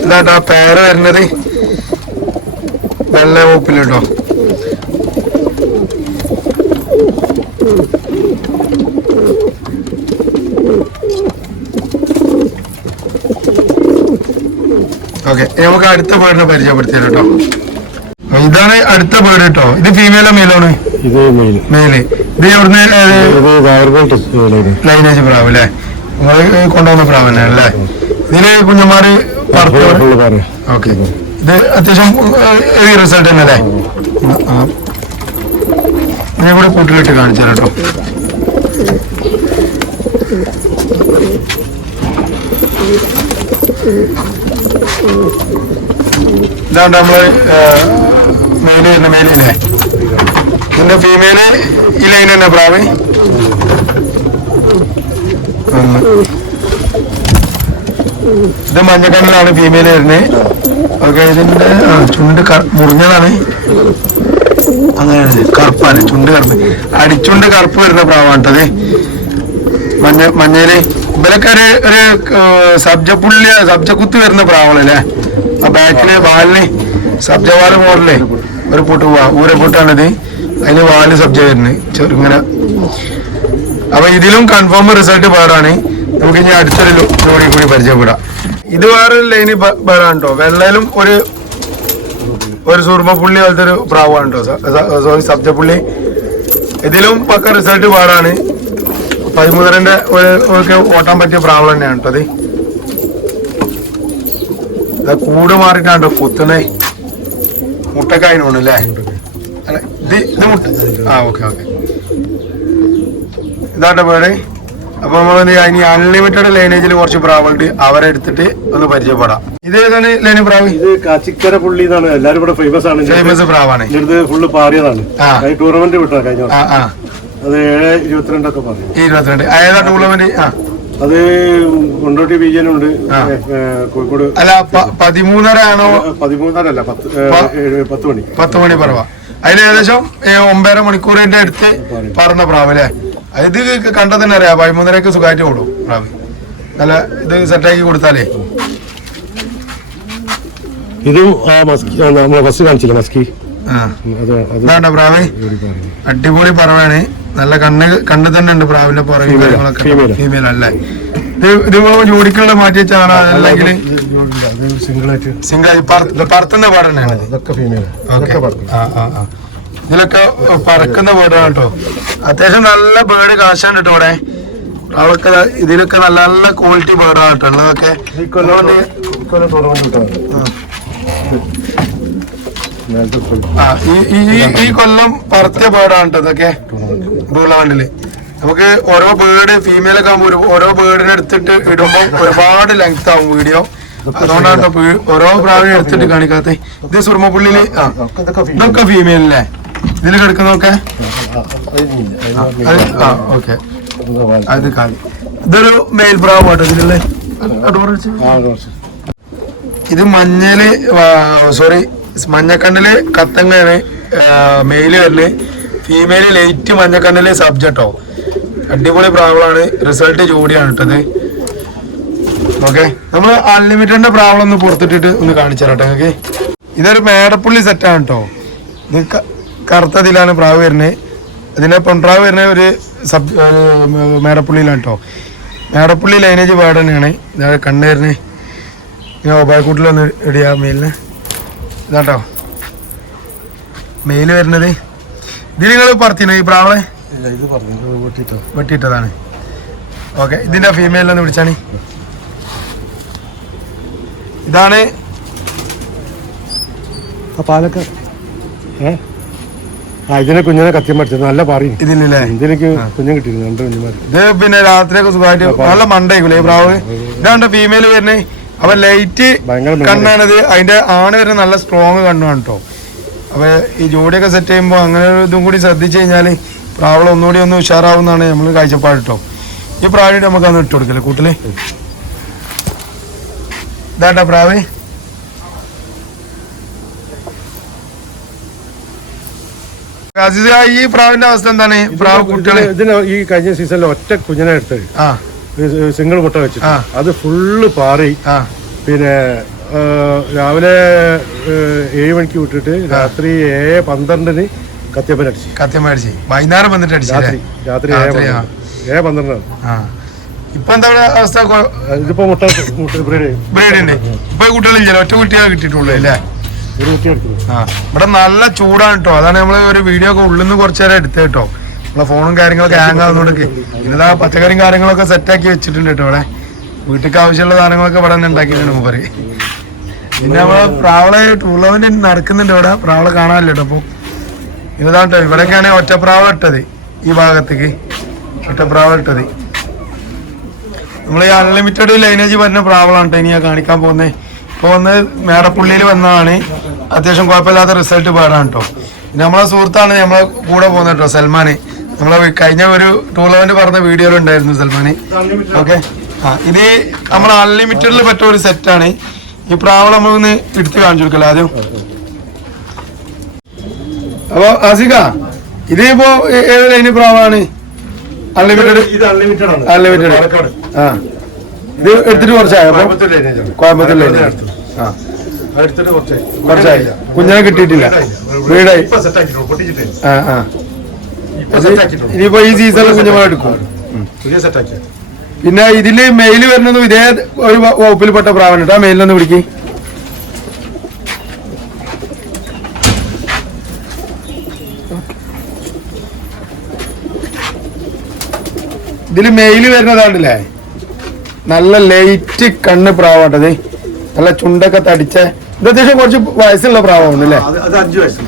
ഇതാട്ടാ പേര് വരുന്നത് വെള്ള ഓപ്പിൽ കേട്ടോ. ഓക്കെ നമുക്ക് അടുത്ത പേരിനെ പരിചയപ്പെടുത്തിയത് കേട്ടോ. ഇതാണ് അടുത്ത പേര് കേട്ടോ. ഇത് ഫീമെയിലോ മെയിലാണ്? മെയില്. ഇത് എവിടുന്ന് ലൈനേജ് പ്രാവ് അല്ലേ? നിങ്ങൾ കൊണ്ടുവന്ന പ്രാവ് തന്നെ അല്ലേ? ഇതില് കുഞ്ഞന്മാര് ഓക്കെ. ഇത് അത്യാവശ്യം റിസൾട്ട് തന്നെ അല്ലേ? ഞാൻ ഇവിടെ കൂട്ടിലിട്ട് കാണിച്ചു തരാം കേട്ടോ. ഇതാണ്ട് നമ്മള് മെയിലില്ലേ? ഇതിന്റെ ഫീമെയില് ഈ ലൈൻ തന്നെ പ്രാവ്. ഇത് മഞ്ഞക്കണ്ണിലാണ് ഫീമെയിൽ വരുന്നത്. ഓക്കെ. ഇതിന്റെ ചുണ്ട് മുറിഞ്ഞതാണ്. അങ്ങനെയാണ്, കറുപ്പാണ് ചുണ്ട് കറുപ്പ്. അടിച്ചുണ്ട് കറുപ്പ് വരുന്ന പ്രാവാണ്ടത്. മഞ്ഞയില് ഇവരൊക്കെ ഒരു സബ്ജക്കുത്ത് വരുന്ന പ്രാവളല്ലേ? ആ ബാക്കില് വാലിന് സബ്ജവാല് മോഡല് ഒരു പൊട്ട് ഊരപ്പൊട്ടാണിത്. അതിന് വാല് സബ്ജ വരുന്നത് ചെറുങ്ങനെ. അപ്പൊ ഇതിലും കൺഫേം റിസൾട്ട് പേരാണ്. നമുക്ക് ഇനി അടുത്തൊരു ജോഡി കൂടി പരിചയപ്പെടാം. ഇത് വേറൊരു ലൈന് പേരാണ് കേട്ടോ. വെള്ളയിലും ഒരു സുർമ്മപ്പുള്ളി പോലത്തെ ഒരു പ്രാവാണ് കേട്ടോ. സോറി സബ്ജപ്പുള്ളി. ഇതിലും പക്ക റിസൾട്ട് പേരാണ്. 13 ഓട്ടാൻ പറ്റിയ പ്രാവ് തന്നെയാണ് കേട്ടോ അത്. കൂട് മാറിക്കാണ്ടോ കുത്തണേ മുട്ടക്കായനോണ് അല്ലേ? അല്ല ഇത് മുട്ട. ആ ഓക്കെ ഓക്കെ. ഇതാട്ടെ പേര്. അപ്പൊ നമ്മൾ ഇനി അൺലിമിറ്റഡ് ലൈനേജിൽ കുറച്ച് പ്രാവുണ്ട്, അവരെ എടുത്തിട്ട് ഒന്ന് പരിചയപ്പെടാം. ഇത് ഏതാണ് ലൈന് പ്രാവ്? ഇത് കാച്ചിക്കര പുള്ളി എന്നാണ് എല്ലാരും ഇവിടെ ഫേമസ് ആണ്. ഫേമസ് പ്രാവാണ്. ഇത് ഫുള്ള് പാറിയതാണ്. ടൂർണമെന്റ് വിട്ടാ കഴിഞ്ഞ അത് 7:22 ഒക്കെ പറഞ്ഞു. 22 ഏതാ ടൂർണമെന്റ്? അത് കൊണ്ടോട്ടി ബീജനുണ്ട്, കോഴിക്കോട്. അല്ല 13:30 ആണോ? 13:30 അല്ല, 10 മണി. 10 മണി പറവാ. അതിന് ഏകദേശം 9.5 മണിക്കൂറിന്റെ അടുത്ത് പറന്ന പ്രാവ് അല്ലേ? ഇത് കണ്ടാൽ തന്നെ അറിയാം 13:30 സുഖമായിട്ട് ഓടും പ്രാവ്. നല്ല ഇത് സെറ്റാക്കി കൊടുത്താലേ. ഇതും നമ്മളെ ഫസ്റ്റ് കാണിച്ചില്ല മസ്കി. അതാണ്ട പ്രാവ്, അടിപൊളി പറവാണ്. നല്ല കണ്ണ് തന്നെ ഉണ്ട് പ്രാവിന്റെ പുറകെ കാര്യങ്ങളൊക്കെ. ഫീമെയിൽ അല്ലേ? ഇത് ജോഡിക്കുള്ള മാറ്റി വെച്ചാണ് അല്ലെങ്കിൽ സിംഗിൾ പറത്തുന്ന പാടന്നെയാണ്? ഇതിലൊക്കെ പറക്കുന്ന ബേർഡാണ് കേട്ടോ. അത്യാവശ്യം നല്ല ബേർഡ് കാശാണ് കേട്ടോ ഇവിടെ. അവളൊക്കെ ഇതിലൊക്കെ നല്ല നല്ല ക്വാളിറ്റി ബേർഡാണ് കേട്ടോ ഉള്ളതൊക്കെ. ഈ കൊല്ലം പറത്തിയ ബേർഡാണ് കേട്ടോ ഇതൊക്കെ ടൂർണമെന്റില്. നമുക്ക് ഓരോ ബേർഡ് ഫീമെയിലൊക്കെ ആകുമ്പോൾ ഓരോ ബേർഡിനെ എടുത്തിട്ട് ഇടുമ്പോൾ ഒരുപാട് ലെങ്ത് ആവും വീഡിയോ. അതുകൊണ്ടാണ് ഓരോ പ്രാവിനെ എടുത്തിട്ട് കാണിക്കാത്ത. ഇത് സുർമപ്പുള്ളിയില് ഇതൊക്കെ ഫീമെയിലല്ലേ ഇതില് കിടക്കുന്നതൊക്കെ? ഓക്കെ. അത് കാലി ഇതൊരു മെയിൽ പ്രാവ് കേട്ടോ ഇതിലുള്ള. ഇത് മഞ്ഞല് സോറി മഞ്ഞക്കണ്ണില് കത്തങ്ങാണ് മെയില് വരല്. ഫീമെയില് ലൈറ്റ് മഞ്ഞക്കണ്ണില് സബ്ജക്റ്റോ. അടിപൊളി പ്രാവുകളാണ്. റിസൾട്ട് ജോഡിയാണ് ഇട്ടത്. ഓക്കെ. നമ്മള് അൺലിമിറ്റഡിന്റെ പ്രാവളം ഒന്ന് പുറത്തിട്ടിട്ട് ഒന്ന് കാണിച്ചു തരട്ടെ നിങ്ങൾക്ക്. ഇതൊരു മേടപ്പുള്ളി സെറ്റാണ് കേട്ടോ. ഇത് കറുത്തതിലാണ് പ്രാവ് വരുന്നത്. ഇതിന്റെ പൊൻപ്രാവ് വരുന്നത് ഒരു മേടപ്പുള്ളിയിലാണ് കേട്ടോ. മേടപ്പുള്ളി ലൈനേജ് പാട് തന്നെയാണ്. ഇതാ കണ്ണ് വരുന്നത്. ഇങ്ങനെ ഒബായക്കൂട്ടിലൊന്ന് ഇടിയാ മെയിലിന്. ഇതാട്ടോ മെയില് വരുന്നത്. ഇതിൽ നിങ്ങൾ പറത്തിനോ ഈ പ്രാവളെ? വെട്ടിയിട്ടതാണ്. ഓക്കെ. ഇതിന്റെ ഫീമെയിലൊന്ന് വിളിച്ചാണ്. ഇതാണ് പാലൊക്കെ. ഇതിനെ കുഞ്ഞിനെ കത്തിയം പഠിച്ചത് നല്ല പാറി. ഇതില്ലേ ഇതിലേക്ക് കുഞ്ഞൻ കിട്ടിയിരുന്നു 2 കുഞ്ഞുമാർ. ഇത് പിന്നെ രാത്രിയൊക്കെ സുഖമായിട്ട് നല്ല മണ്ടയില്ലേ ഈ പ്രാവ്. ഇതാണ്ട് ഫീമെയിൽ വരുന്നത്. അപ്പൊ ലൈറ്റ് കണ്ണാണിത്. അതിന്റെ ആണ് വരുന്നത് നല്ല സ്ട്രോങ് കണ്ണാണ് കേട്ടോ. അപ്പൊ ഈ ജോഡിയൊക്കെ സെറ്റ് ചെയ്യുമ്പോൾ അങ്ങനെ ഒരു ഇതും കൂടി ശ്രദ്ധിച്ചു കഴിഞ്ഞാൽ പ്രാവളം ഒന്നുകൂടി ഒന്ന് ഉഷാറാവുന്നതാണ് നമ്മൾ കാഴ്ചപ്പാട് കേട്ടോ. ഈ പ്രാവിനെ നമുക്ക് അന്ന് ഇട്ട് കൊടുക്കല്ലേ കൂട്ടില്. ഇതാട്ടാ പ്രാവ്. ഈ പ്രാവിന്റെ അവസ്ഥ എന്താണ്? പ്രാവ് കുട്ടികളെ ഇതിന് ഈ കഴിഞ്ഞ സീസണിൽ ഒറ്റ കുഞ്ഞിനെ എടുത്തത് സിംഗിൾ മുട്ട വെച്ചിട്ട് അത് ഫുള്ള് പാറി. പിന്നെ രാവിലെ 7 മണിക്ക് വിട്ടിട്ട് രാത്രി 7:12 കത്തിയപ്പൻ അടിച്ച് വൈകുന്നേരം വന്നിട്ട് അടിച്ചു. രാത്രി 7:12. ഇപ്പൊ എന്താ അവസ്ഥ? ഇതിപ്പോ മുട്ട ബ്രീഡ് ഉണ്ട്. ഇപ്പൊ കുട്ടികളില്ല, ഒറ്റ കുട്ടിയാണ് കിട്ടിയിട്ടുള്ളൂ അല്ലേ? ഇവിടെ നല്ല ചൂടാണ് കേട്ടോ. അതാണ് നമ്മള് ഒരു വീഡിയോ ഒക്കെ ഉള്ളിൽ നിന്ന് കുറച്ചു നേരം എടുത്തത് കേട്ടോ. നമ്മളെ ഫോണും കാര്യങ്ങളൊക്കെ ഹാങ് ആവുന്നോണ്ട് ഇതാ പച്ചക്കറിയും കാര്യങ്ങളൊക്കെ സെറ്റാക്കി വെച്ചിട്ടുണ്ട് കേട്ടോ. ഇവിടെ വീട്ടിലേക്ക് ആവശ്യമുള്ള സാധനങ്ങളൊക്കെ ഇവിടെ തന്നെ ഉണ്ടാക്കിയിട്ടുണ്ട് മൂപ്പര്. പിന്നെ നമ്മള് പ്രാവളെ ടൂർണമെന്റ് നടക്കുന്നുണ്ട് ഇവിടെ. പ്രാവളെ കാണാനില്ല കേട്ടോ. അപ്പൊ ഇതാട്ടോ ഇവിടെയൊക്കെയാണ് ഒറ്റപ്രാവളം ഇട്ടത്. ഈ ഭാഗത്തേക്ക് ഒറ്റപ്രാവളം ഇട്ടത്. നമ്മൾ ഈ അൺലിമിറ്റഡ് ലൈനേജ് വരുന്ന പ്രാവളാണ് കേട്ടോ ഇനി ഞാൻ കാണിക്കാൻ പോകുന്നത്. ഇപ്പോൾ ഒന്ന് മേടപ്പുള്ളിയിൽ വന്നതാണ്. അത്യാവശ്യം കുഴപ്പമില്ലാത്ത റിസൾട്ട് പാടാണ് കേട്ടോ. പിന്നെ നമ്മളെ സുഹൃത്താണ് നമ്മളെ കൂടെ പോകുന്നത് കേട്ടോ, സൽമാന്. നമ്മളെ കഴിഞ്ഞ ഒരു ടൂർണമെന്റ് പറഞ്ഞ വീഡിയോയിലുണ്ടായിരുന്നു സൽമാന്. ഓക്കെ. ഇത് നമ്മൾ അൺലിമിറ്റഡിൽ പറ്റ ഒരു സെറ്റാണ്. ഈ പ്രാവളം നമ്മളൊന്ന് എടുത്ത് കാണിച്ചു കൊടുക്കല്ലോ ആദ്യം. അപ്പൊ ആസിക ഇതിപ്പോ ഏത് ലൈന് പ്രാവാണ്? അൺലിമിറ്റഡ്. അൺലിമിറ്റഡ്. ഇത് എടുത്തിട്ട് കുറച്ചായോ? കോയമ്പത്തൂർ ലൈന്. കുറച്ചായി. കുഞ്ഞിനെ കിട്ടിയിട്ടില്ല. വീടായി. ഇനിയിപ്പോ ഈ സീസണിൽ കുഞ്ഞുങ്ങളെ എടുക്കും. പിന്നെ ഇതില് മെയില് വരുന്നതും ഇതേ ഒരു വകുപ്പിൽപ്പെട്ട പ്രാവൻ കേട്ടോ. മെയിലൊന്ന് പിടിക്ക്. ഇതില് മെയില് വരുന്നതാണ്ടല്ലേ നല്ല ലൈറ്റ് കണ്ണ് പ്രാവാട്ടത്. നല്ല ചുണ്ടൊക്കെ തടിച്ച ഇത് അത്യാവശ്യം കുറച്ച് വയസ്സുള്ള പ്രാവാണ് അല്ലേ?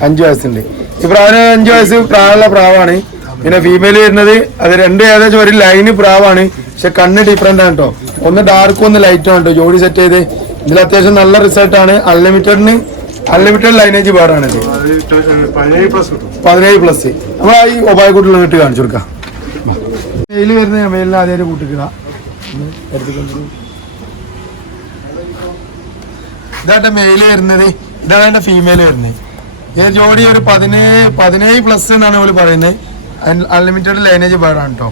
5 വയസ്സുണ്ട്. ഈ പ്രാവിന് 5 വയസ്സ് പ്രായമുള്ള പ്രാവാണ്. പിന്നെ ഫീമെയിൽ വരുന്നത് അത് രണ്ട് ഏകദേശം ഒരു ലൈന് പ്രാവാണ്. പക്ഷെ കണ്ണ് ഡിഫറെന്റ് ആണ് കേട്ടോ. ഒന്ന് ഡാർക്കും ഒന്ന് ലൈറ്റും ആണ് കേട്ടോ ജോഡി സെറ്റ് ചെയ്ത്. ഇതിൽ അത്യാവശ്യം നല്ല റിസൾട്ടാണ്. അൺലിമിറ്റഡ് ലൈനേജ് ബേർഡാണിത്. 17+. നമ്മൾ ഈ ഒബായക്കൂട്ടിൽ ഇട്ട് കാണിച്ചു കൊടുക്കാം. മെയിൽ വരുന്ന മെയിലിന് ആദ്യമായിട്ട് കൂട്ടിക്കുക. ഇതാട്ടെ മെയിൽ വരുന്നത്. ഇതാണ് എന്റെ ഫീമെയിൽ വരുന്നത്. ഈ ജോഡി ഒരു 17+ എന്നാണ് അവർ പറയുന്നത്. അൺലിമിറ്റഡ് ലൈനേജ് ബേർഡാണ് കേട്ടോ.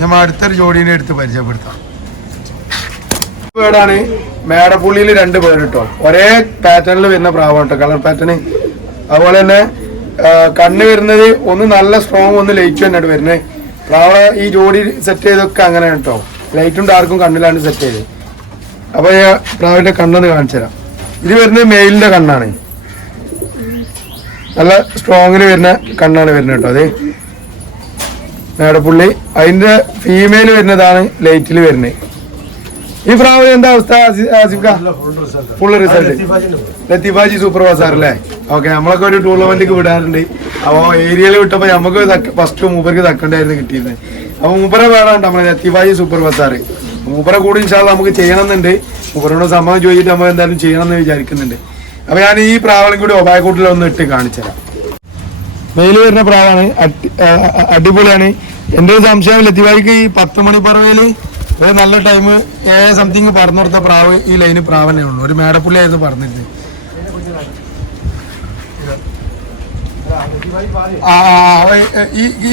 നമ്മൾ അടുത്തൊരു ജോഡീനെ എടുത്ത് പരിചയപ്പെടുത്താം. ബേർഡാണ്. മേടപ്പുള്ളിയിൽ 2 പേര് കേട്ടോ. ഒരേ പാറ്റേണിൽ വരുന്ന പ്രാവാണ് കേട്ടോ. Colour pattern. അതുപോലെ തന്നെ കണ്ണ് വരുന്നത് ഒന്ന് നല്ല സ്ട്രോങ് ഒന്ന് ലൈറ്റ് തന്നെയാണ് വരുന്നത്. പ്രാവ ഈ ജോഡി സെറ്റ് ചെയ്തൊക്കെ അങ്ങനെയാണ് കേട്ടോ. ലൈറ്റും ഡാർക്കും കണ്ണിലാണ് സെറ്റ് ചെയ്ത്. അപ്പൊ പ്രാവിന്റെ കണ്ണെന്ന് കാണിച്ചു തരാം. ഇത് വരുന്നത് മെയിലിന്റെ കണ്ണാണ്. നല്ല സ്ട്രോങ്ങിൽ വരുന്ന കണ്ണാണ് വരുന്നത് കേട്ടോ. അത് മേടപ്പുള്ളി. അതിന്റെ ഫീമെയിൽ വരുന്നതാണ് ലൈറ്റിൽ വരുന്നത്. ഈ പ്രാവ് എന്താ അവസ്ഥ ആസിഫ്ക? Full result. ലത്തീഫാജി സൂപ്പർ ബസാർ അല്ലേ? ഓക്കെ. നമ്മളൊക്കെ ഒരു ടൂർണമെന്റിക്ക് വിടാറുണ്ട്. അപ്പോൾ ഏരിയയിൽ വിട്ടപ്പോൾ നമുക്ക് ഫസ്റ്റ് മൂപ്പർക്ക് തക്കണ്ടായിരുന്നു കിട്ടിയിരുന്നത്. അപ്പോൾ മൂപ്പറെ വേണം നമ്മളെ ലത്തീഫാജി സൂപ്പർ ബസാർ. മൂപ്പറെ കൂടി ഇൻഷാല്ല നമുക്ക് ചെയ്യണമെന്നുണ്ട്. മൂപ്പരോട് സമ്മതം ചോദിച്ചിട്ട് നമ്മൾ എന്തായാലും ചെയ്യണമെന്ന് വിചാരിക്കുന്നുണ്ട്. അപ്പോൾ ഞാൻ ഈ പ്രാവളും കൂടി ഒബായക്കൂട്ടിലൊന്ന് ഇട്ട് കാണിച്ചുതരാം. മെയിൽ വരുന്ന പ്രാവാണ്. അടിപൊളിയാണ്. എൻ്റെ ഒരു സംശയം ലത്തീഫാജിക്ക് ഈ 10 മണി പറവയില് നല്ല ടൈം 7 സംതിങ് പറഞ്ഞു കൊടുത്ത പ്രാവ് ഈ ലൈന് പ്രാവന്നെ ഉള്ളൂ. ഒരു മേടപ്പുള്ളിയായിരുന്നു പറഞ്ഞിരുന്നത്.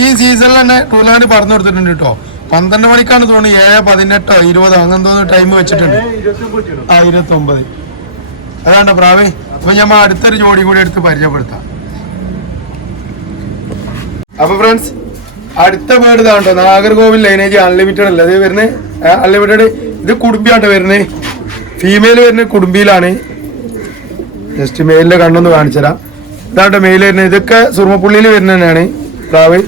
ഈ സീസണിൽ തന്നെ ടൂർണമെന്റ് പറഞ്ഞു കൊടുത്തിട്ടുണ്ട് കേട്ടോ. 12 മണിക്കാണ് തോന്നുന്നു. 7, 18, 20 അങ്ങനെ തോന്നുന്നു ടൈം വെച്ചിട്ടുണ്ട്. 29. അതാണ്ട പ്രാവേ. അപ്പൊ ഞാൻ അടുത്തൊരു ജോഡി കൂടി എടുത്ത് പരിചയപ്പെടുത്താം. അപ്പൊ ഫ്രണ്ട്സ്, അടുത്ത ബേർഡ് ഇതാണ്ടോ. നാഗർകോവിൽ ലൈനേജ് അൺലിമിറ്റഡ് അല്ല ഇത് വരുന്നത്. അൺലിമിറ്റഡ്. ഇത് കുടുംബിയാട്ടോ വരുന്നത്. ഫീമെയിൽ വരുന്നത് കുടുംബിയിലാണ്. ജസ്റ്റ് മെയിലിന്റെ കണ്ണൊന്ന് കാണിച്ചു തരാം. ഇതാണ്ടോ മെയിൽ വരുന്നത്. ഇതൊക്കെ സുർമപ്പുള്ളിയിൽ വരുന്ന തന്നെയാണ് പ്രാവ്.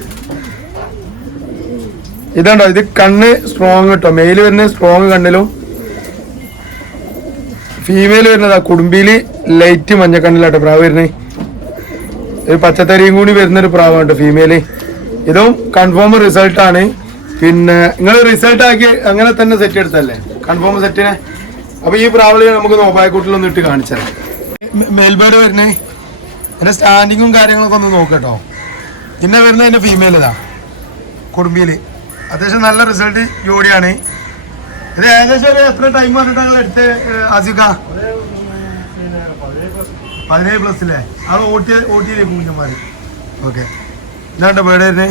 ഇതാണ്ടോ ഇത് കണ്ണ് സ്ട്രോങ് കേട്ടോ. മെയിൽ വരുന്നത് സ്ട്രോങ് കണ്ണിലും, ഫീമെയിൽ വരുന്നതാ കുടുംബിയില് ലൈറ്റ് മഞ്ഞക്കണ്ണിലാട്ടോ പ്രാവ് വരുന്നത്. ഒരു പച്ചത്തരിയും കൂടി വരുന്നൊരു പ്രാവാണ് കേട്ടോ ഫീമെയില്. ഇതും കൺഫേം റിസൾട്ടാണ്. പിന്നെ നിങ്ങൾ റിസൾട്ട് ആക്കി അങ്ങനെ തന്നെ സെറ്റ് എടുത്തല്ലേ കൺഫേം സെറ്റിനെ. അപ്പൊ ഈ പ്രാവളി നമുക്ക് ഒബായക്കൂട്ടിലൊന്ന് ഇട്ട് കാണിച്ചു തരാം. മെയിൽബേർഡ് വരുന്നേ. എന്റെ സ്റ്റാൻഡിങ്ങും കാര്യങ്ങളൊക്കെ ഒന്ന് നോക്കട്ടോ. പിന്നെ വരുന്നത് എന്റെ ഫീമെയിൽ ഇതാ കുടുംബിയില്. അത്യാവശ്യം നല്ല റിസൾട്ട് ജോഡിയാണ്. ഇത് ഏകദേശം ഒരു എത്ര ടൈം വന്നിട്ടാണ് എടുത്ത് ആസിഫ? 17+ അല്ലേ? അത് ഓട്ടിയില്ലേ കുഞ്ഞന്മാര്. ഓക്കെ. ഇതാണ്ട് ബേർഡ് വരുന്നേ.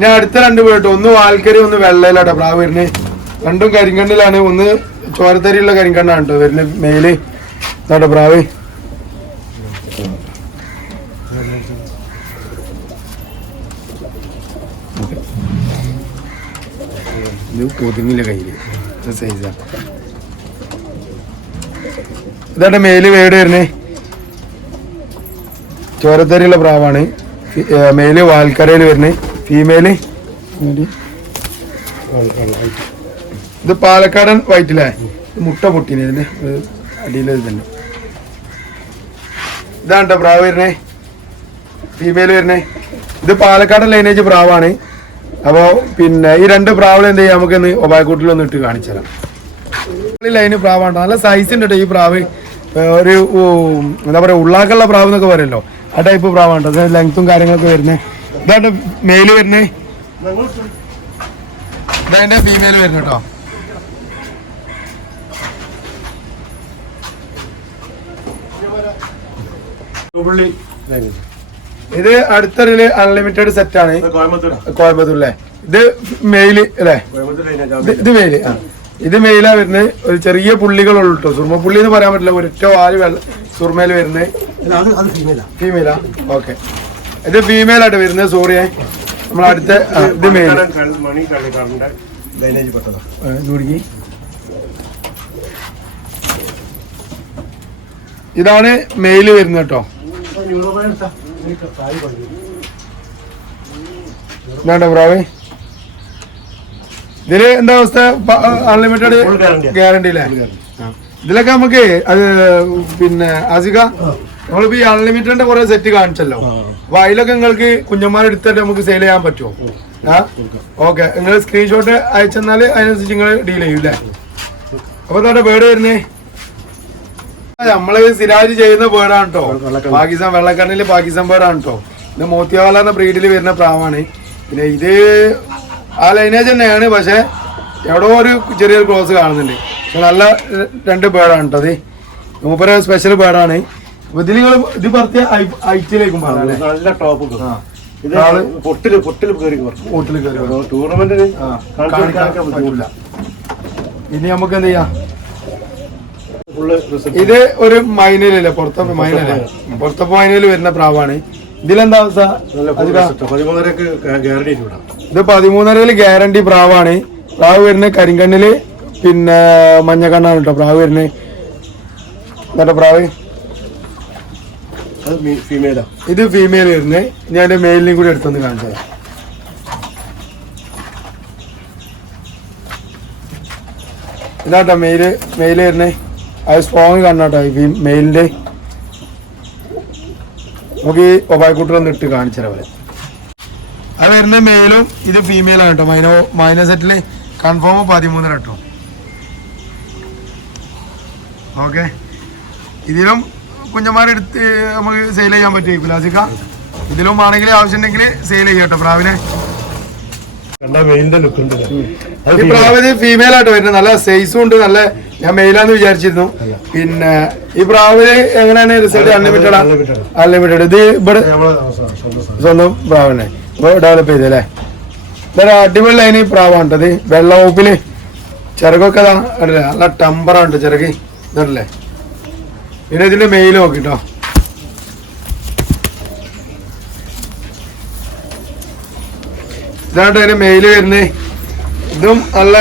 ഞാൻ അടുത്ത 2 ബേർഡ്. ഒന്ന് വാൽക്കരി, ഒന്ന് വെള്ളയിലാട്ടോ പ്രാവ് വരുന്നത്. രണ്ടും കരിങ്കണ്ണിലാണ്. ഒന്ന് ചോരത്തരിയുള്ള കരിങ്കണ്ണാണ് കേട്ടോ വരുന്നത് മെയില്. ഇതാട്ടോ പ്രാവ്. പൊതുങ്ങില്ല കയ്യില് സൈസാ. ഇതാട്ടെ മെയില് വേട് വരുന്നേ. ചോരത്തരിയുള്ള പ്രാവാണ്. മെയില് വാൽക്കരയിൽ വരുന്നേ. ഫീമെയില് ഇത് പാലക്കാടൻ വൈറ്റില്ലേ? മുട്ട പൊട്ടിനെ ഇതിന്റെ അടിയിലെ തന്നെ. ഇതാണ്ടോ പ്രാവ് വരുന്നേ. ഫീമെയിൽ വരുന്നേ. ഇത് പാലക്കാടൻ ലൈനേജ് പ്രാവാണ്. അപ്പോൾ പിന്നെ ഈ 2 പ്രാവുകൾ എന്ത് ചെയ്യാം നമുക്കൊന്ന് ഒബായക്കൂട്ടിലൊന്ന് ഇട്ട് കാണിച്ചു തരാം. ലൈന് പ്രാവാണ്. നല്ല സൈസ് ഉണ്ട് കേട്ടോ ഈ പ്രാവ്. ഒരു എന്താ പറയുക ഉള്ളാക്കുള്ള പ്രാവ് എന്നൊക്കെ പറയുമല്ലോ, ആ ടൈപ്പ് പ്രാവാണ്. അത് ലെങ്ത്തും കാര്യങ്ങളൊക്കെ വരുന്നത്. ഇതാണ്ട് മെയില് വരുന്നേ. ഇതാ ഫീമെയിൽ വരുന്നു കേട്ടോ. ഇത് അടുത്തൊരു അൺലിമിറ്റഡ് സെറ്റ് ആണ്. കോയമ്പത്തൂരിലെ ഇത് മെയില് അല്ലേ? ഇത് മെയില്. ആ ഇത് മെയിലാ വരുന്നത്. ഒരു ചെറിയ പുള്ളികളുള്ളൂ കേട്ടോ. സുർമപ്പുള്ളി എന്ന് പറയാൻ പറ്റില്ല. ഒരൊറ്റ വാല് സുർമയില് വരുന്നത്. ഫീമെയിലാ? ഓക്കെ. ഇത് ഫീമെയിൽ ആയിട്ട് വരുന്നത്. സോറിയേ നമ്മൾ അടുത്ത ഇത് മെയിൽ. ഇതാണ് മെയില് വരുന്നത് കേട്ടോ. ഇതാണ്ടോ പ്രാവേ. ഇതില് എന്താ അവസ്ഥ? അൺലിമിറ്റഡ് ഗ്യാരണ്ടി അല്ലേ? ഇതിലൊക്കെ നമുക്ക് അത് പിന്നെ ആസിക നമ്മളിപ്പോ ഈ അൺലിമിറ്റഡിന്റെ കുറെ സെറ്റ് കാണിച്ചല്ലോ, അപ്പൊ അതിലൊക്കെ നിങ്ങൾക്ക് കുഞ്ഞന്മാരെടുത്തിട്ട് നമുക്ക് സെയിൽ ചെയ്യാൻ പറ്റുമോ? ഓക്കെ, നിങ്ങൾ സ്ക്രീൻഷോട്ട് അയച്ചെന്നാല് അതിനനുസരിച്ച് നിങ്ങൾ ഡീൽ ചെയ്യും അല്ലേ? അപ്പൊ എന്താ ബേർഡ് വരുന്നേ? നമ്മള് സ്ഥിരമായിട്ട് ചെയ്യുന്ന ബേർഡാണ് കേട്ടോ. പാകിസ്ഥാൻ വെള്ളക്കണ്ണില് പാകിസ്ഥാൻ ബേർഡാണ് കേട്ടോ. ഇത് മോത്തിയാവാല എന്ന ബ്രീഡിൽ വരുന്ന പ്രാവാണ്. പിന്നെ ഇത് ആ ലൈനേജ് തന്നെയാണ്, പക്ഷെ എവിടെയോ ഒരു ചെറിയൊരു ക്ലോസ് കാണുന്നുണ്ട്. പക്ഷെ നല്ല 2 ബേർഡാണ് കേട്ടോ. അത് മൂപ്പര സ്പെഷ്യൽ ബേർഡാണ്. അപ്പൊ ഇതിൽ നിങ്ങൾ ഇത് പറഞ്ഞ ഐറ്റിലേക്കും പറഞ്ഞേ നല്ല ടോപ്പ് ടൂർണമെന്റിന് ഇനി നമുക്ക് എന്ത് ചെയ്യാം? ഇത് ഒരു മൈനയിലല്ലേ, പുറത്തെ മൈനയിൽ വരുന്ന പ്രാവാണ്. ഇതിലെന്താ അവസ്ഥ? ഇത് 13.5 ഗ്യാരണ്ടി പ്രാവാണ്. പ്രാവ് വരുന്നത് കരിങ്കണ്ണില് പിന്നെ മഞ്ഞക്കണ്ണാണ് കേട്ടോ പ്രാവ് വരുന്നത്. എന്നിട്ട് പ്രാവ് ഇത് ഫീമെയിൽ വരുന്നത്. ഞാൻ എന്റെ മെയിലിനും കൂടി എടുത്തൊന്ന് കാണിച്ചത്. ഇതാട്ടോ മെയില് വരുന്നത്. അത് സ്ട്രോങ് കണ്ണാട്ടോ ഈ മെയിലിന്റെ. നമുക്ക് ഈ ഒബായ്ക്കൂട്ടൊന്ന് ഇട്ട് കാണിച്ചാൽ പോലെ അത് വരുന്ന മെയിലും ഇത് ഫീമെയിലാണ് കേട്ടോ. മൈനോ സെറ്റില് കൺഫേം 13 കേട്ടോ. ഓക്കെ, ഇതിലും കുഞ്ഞന്മാരെടുത്ത് നമുക്ക് സെയിൽ ചെയ്യാൻ പറ്റും പ്ലാസിക്ക. ഇതിലും ആണെങ്കിൽ ആവശ്യമുണ്ടെങ്കിൽ സെയിൽ ചെയ്യാം കേട്ടോ പ്രാവിനെ. ഈ പ്രാവിന് ഫീമെയിൽ ആയിട്ട് വരുന്നത്, നല്ല സൈസും ഉണ്ട്. നല്ല ഞാൻ മെയിലാന്ന് വിചാരിച്ചിരുന്നു. പിന്നെ ഈ പ്രാവിന് എങ്ങനെയാണ് റിസൾട്ട്? അൺലിമിറ്റഡ്. ഇത് ഇവിടെ സ്വന്തം പ്രാവിനെ ഡെവലപ്പ് ചെയ്തല്ലേ? ഇതൊരു അടിപൊളി ലൈന് പ്രാവാണ് കേട്ടത്. വെള്ള ഓപ്പില് ചിറകൊക്കെ നല്ല ടെമ്പറാണ് ചിറക് ഇതല്ലേ. പിന്നെ ഇതിന്റെ മെയിൽ നോക്കിട്ടോ. ഇതായിട്ട് അതിന്റെ മെയില് വരുന്നത്. ഇതും നല്ല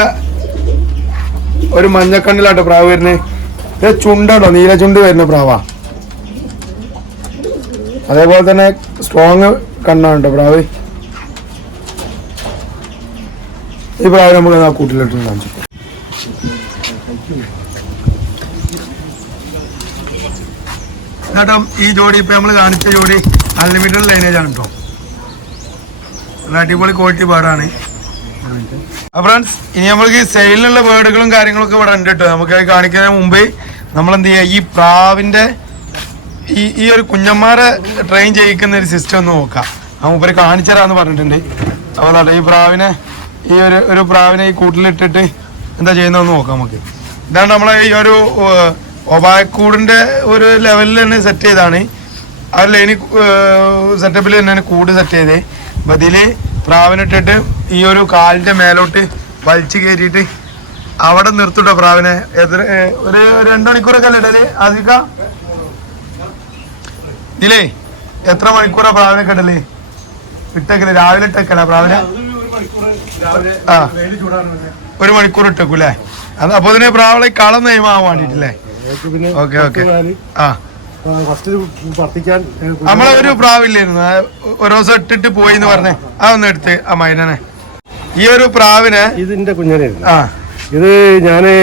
ഒരു മഞ്ഞക്കണ്ണിലാട്ടോ പ്രാവ് വരുന്നത്. ഇത് ചുണ്ടാട്ടോ, നീല ചുണ്ട് വരുന്ന പ്രാവാ. അതേപോലെ തന്നെ സ്ട്രോങ് കണ്ണാണ് കേട്ടോ പ്രാവ്. ഈ പ്രാവ് നമുക്ക് ആ കൂട്ടിലിട്ട് കാണിച്ചു. കേട്ടോ ഈ ജോഡി ഇപ്പൊ നമ്മള് കാണിച്ച ജോഡി അൺലിമിറ്റഡ് ലൈനേജ് ആണ് കേട്ടോ. അടിപൊളി ക്വാളിറ്റി ബേർഡാണ്. ഫ്രണ്ട്സ്, ഇനി നമ്മൾക്ക് സെയിലിനുള്ള ബേർഡുകളും കാര്യങ്ങളൊക്കെ ഇവിടെ ഉണ്ട് കേട്ടോ. നമുക്ക് കാണിക്കുന്നതിന് മുമ്പേ നമ്മൾ എന്ത് ചെയ്യുക, ഈ പ്രാവിന്റെ ഈ ഒരു കുഞ്ഞന്മാരെ ട്രെയിൻ ചെയ്യിക്കുന്ന ഒരു സിസ്റ്റം ഒന്ന് നോക്കാം. ആ മുമ്പ് കാണിച്ചു തരാന്ന് പറഞ്ഞിട്ടുണ്ട്. അപ്പോൾ ഈ പ്രാവിനെ ഒരു പ്രാവിനെ ഈ കൂട്ടിലിട്ടിട്ട് എന്താ ചെയ്യുന്നതെന്ന് നോക്കാം നമുക്ക്. ഇതാണ് നമ്മളെ ഈ ഒരു ഒബായക്കൂടിന്റെ ഒരു ലെവലിൽ തന്നെ സെറ്റ് ചെയ്താണ്. ആ ലൈനി സെറ്റപ്പിൽ തന്നെയാണ് കൂട് സെറ്റ് ചെയ്തത്. അപ്പം ഇതില് പ്രാവിനിട്ടിട്ട് ഈ ഒരു കാലിന്റെ മേലോട്ട് വലിച്ചു കയറ്റിയിട്ട് അവിടെ നിർത്തിട്ടോ പ്രാവിനെ. ഒരു 2 മണിക്കൂറൊക്കെ അല്ലേ ഇടല് ആദ്യക്ക? ഇതിലേ എത്ര മണിക്കൂറാ പ്രാവിനെ ഇടല്? ഇട്ടേക്കല് രാവിലെ ഇട്ടേക്കല പ്രാവിനെ? ആ, 1 മണിക്കൂർ ഇട്ടേക്കൂല്ലേ? അത് അപ്പൊ ഇതിനെ പ്രാവളെ കളം നെയ്മാവാൻ വേണ്ടിട്ടല്ലേ? Okay okay. ആ, നമ്മളെ ഒരു പ്രാവില്ലായിരുന്നു ഒരു ദിവസം ഇട്ടിട്ട് പോയി എന്ന് പറഞ്ഞേ, അതൊന്ന് എടുത്ത് ആ മൈനനെ. ഈ ഒരു പ്രാവിനെ ഇതിന്റെ കുഞ്ഞനായിരുന്നു. ആ, ഇത് ഞാന്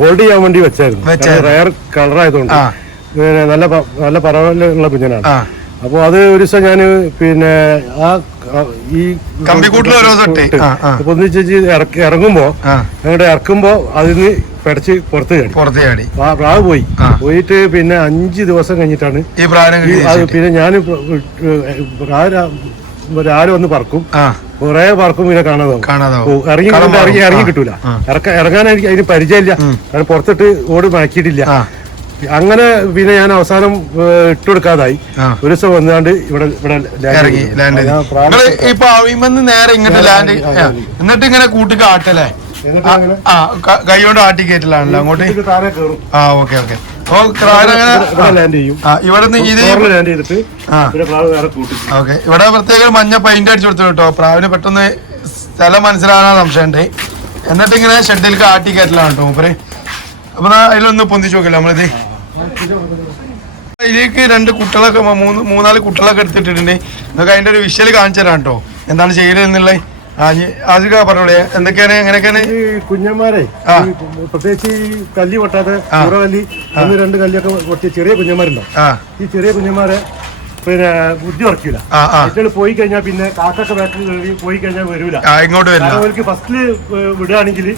ഹോൾഡ് ചെയ്യാൻ വേണ്ടി വെച്ചായിരുന്നു. റയർ കളറായതുകൊണ്ട് നല്ല പറവലുള്ള കുഞ്ഞനാണ്. അപ്പൊ അത് ഒരു ദിവസം ഞാന് പിന്നെ ആ ഈ ഇറങ്ങുമ്പോ അങ്ങോട്ട് ഇറക്കുമ്പോ അതിന് പെടച്ച് പുറത്ത് ചാടി. പ്രാവ് പോയിട്ട് പിന്നെ 5 ദിവസം കഴിഞ്ഞിട്ടാണ് പിന്നെ ഞാൻ രാവിലെ വന്ന് പറക്കും. കുറെ പറക്കും പിന്നെ കാണാതാവും. ഇറങ്ങി കിട്ടൂല. ഇറങ്ങാൻ അതിന് പരിചയമില്ല. കാരണം പുറത്തിട്ട് ഓട് മയക്കിയിട്ടില്ല. അങ്ങനെ പിന്നെ ഞാൻ അവസാനം ഇട്ടുകൊടുക്കാതായി. ഒരു ദിവസം വന്നാണ്ട് ഇവിടെ നേരെ ഇങ്ങോട്ട് ലാൻഡ് എന്നിട്ട് ഇങ്ങനെ കൂട്ടിക്ക് ആട്ടല്ലേ? കൈ കൊണ്ട് ആട്ടി കയറ്റലാണല്ലോ അങ്ങോട്ട്. ആ, ഓക്കെ ഓക്കെ. ഇവിടെ പ്രത്യേകം മഞ്ഞ പെയിന്റ് അടിച്ചു കൊടുത്തു കേട്ടോ. പ്രാവിന് പെട്ടെന്ന് സ്ഥലം മനസ്സിലാകാൻ സംശയമുണ്ട്. എന്നിട്ട് ഇങ്ങനെ ഷെഡിലേക്ക് ആട്ടി കയറ്റലാണ് കേട്ടോ മൂപ്പര്. അപ്പൊ അതിലൊന്ന് പൊന്തിച്ചു നോക്കില്ല നമ്മളിത്. ഇതിലേക്ക് 2 കുട്ടികളൊക്കെ 3-4 കുട്ടികളൊക്കെ എടുത്തിട്ടിട്ടുണ്ട്. നിങ്ങൾക്ക് അതിന്റെ ഒരു വിഷ്വൽ കാണിച്ചു തരാം കേട്ടോ, എന്താണ് ചെയ്യലെന്നുള്ളത്. ആദ്യമൊക്കെ പറഞ്ഞോളേ എന്തൊക്കെയാണ് എങ്ങനെയൊക്കെയാണ് ഈ കുഞ്ഞന്മാരെ പ്രത്യേകിച്ച് ഈ കല്ലി പൊട്ടാത്ത കല്ലി 1-2 കല്ലിയൊക്കെ പൊട്ടിയ ചെറിയ കുഞ്ഞന്മാരുണ്ടാവും. ഈ ചെറിയ കുഞ്ഞന്മാരെ പിന്നെ ബുദ്ധി ഉറക്കില്ല. കുട്ടികൾ പോയി കഴിഞ്ഞാൽ പിന്നെ കാക്കൊക്കെ ബാക്കിൽ പോയി കഴിഞ്ഞാൽ വരൂല. ഇങ്ങോട്ട് അവർക്ക് ഫസ്റ്റില് വിടുകയാണെങ്കിൽ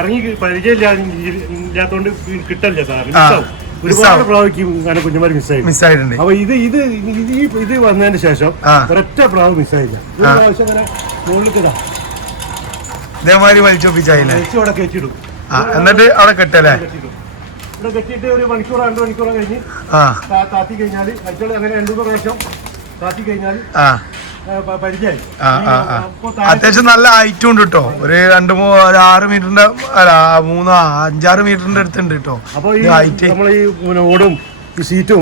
ഇറങ്ങി പരിചയമില്ലാത്തോണ്ട് കിട്ടില്ല സാർ. ഒരുപാട് പ്രാവശ്യം അങ്ങനെ കുഞ്ഞുമാർ മിസ്സായിട്ടുണ്ട്. അപ്പൊ ഇത് വന്നതിന് ശേഷം ഒരൊറ്റ പ്രാവ് മിസ്സായില്ല. ഒരു പ്രാവശ്യം അങ്ങനെ മുകളിലേക്ക് ഇതേമാതിരി വലിച്ചോപ്പിച്ചായില്ലേ കയറ്റിടും. എന്നിട്ട് അവിടെ കെട്ടല്ലേ ഇവിടെ കെട്ടിയിട്ട് ഒരു മണിക്കൂറോ 2 മണിക്കൂറോ കഴിഞ്ഞ് താത്തി കഴിഞ്ഞാൽ അയച്ചോളി അങ്ങനെ 2-3 പ്രാവശ്യം താത്തി കഴിഞ്ഞാൽ പരിചയമായി. അത്യാവശ്യം നല്ല ഹൈറ്റും ഉണ്ട് കേട്ടോ. ഒരു 6 മീറ്ററിന്റെ അല്ല 5-6 മീറ്ററിന്റെ അടുത്തുണ്ട് കേട്ടോ. അപ്പൊ ഹൈറ്റ് നമ്മൾ ഈ ഓടും സീറ്റും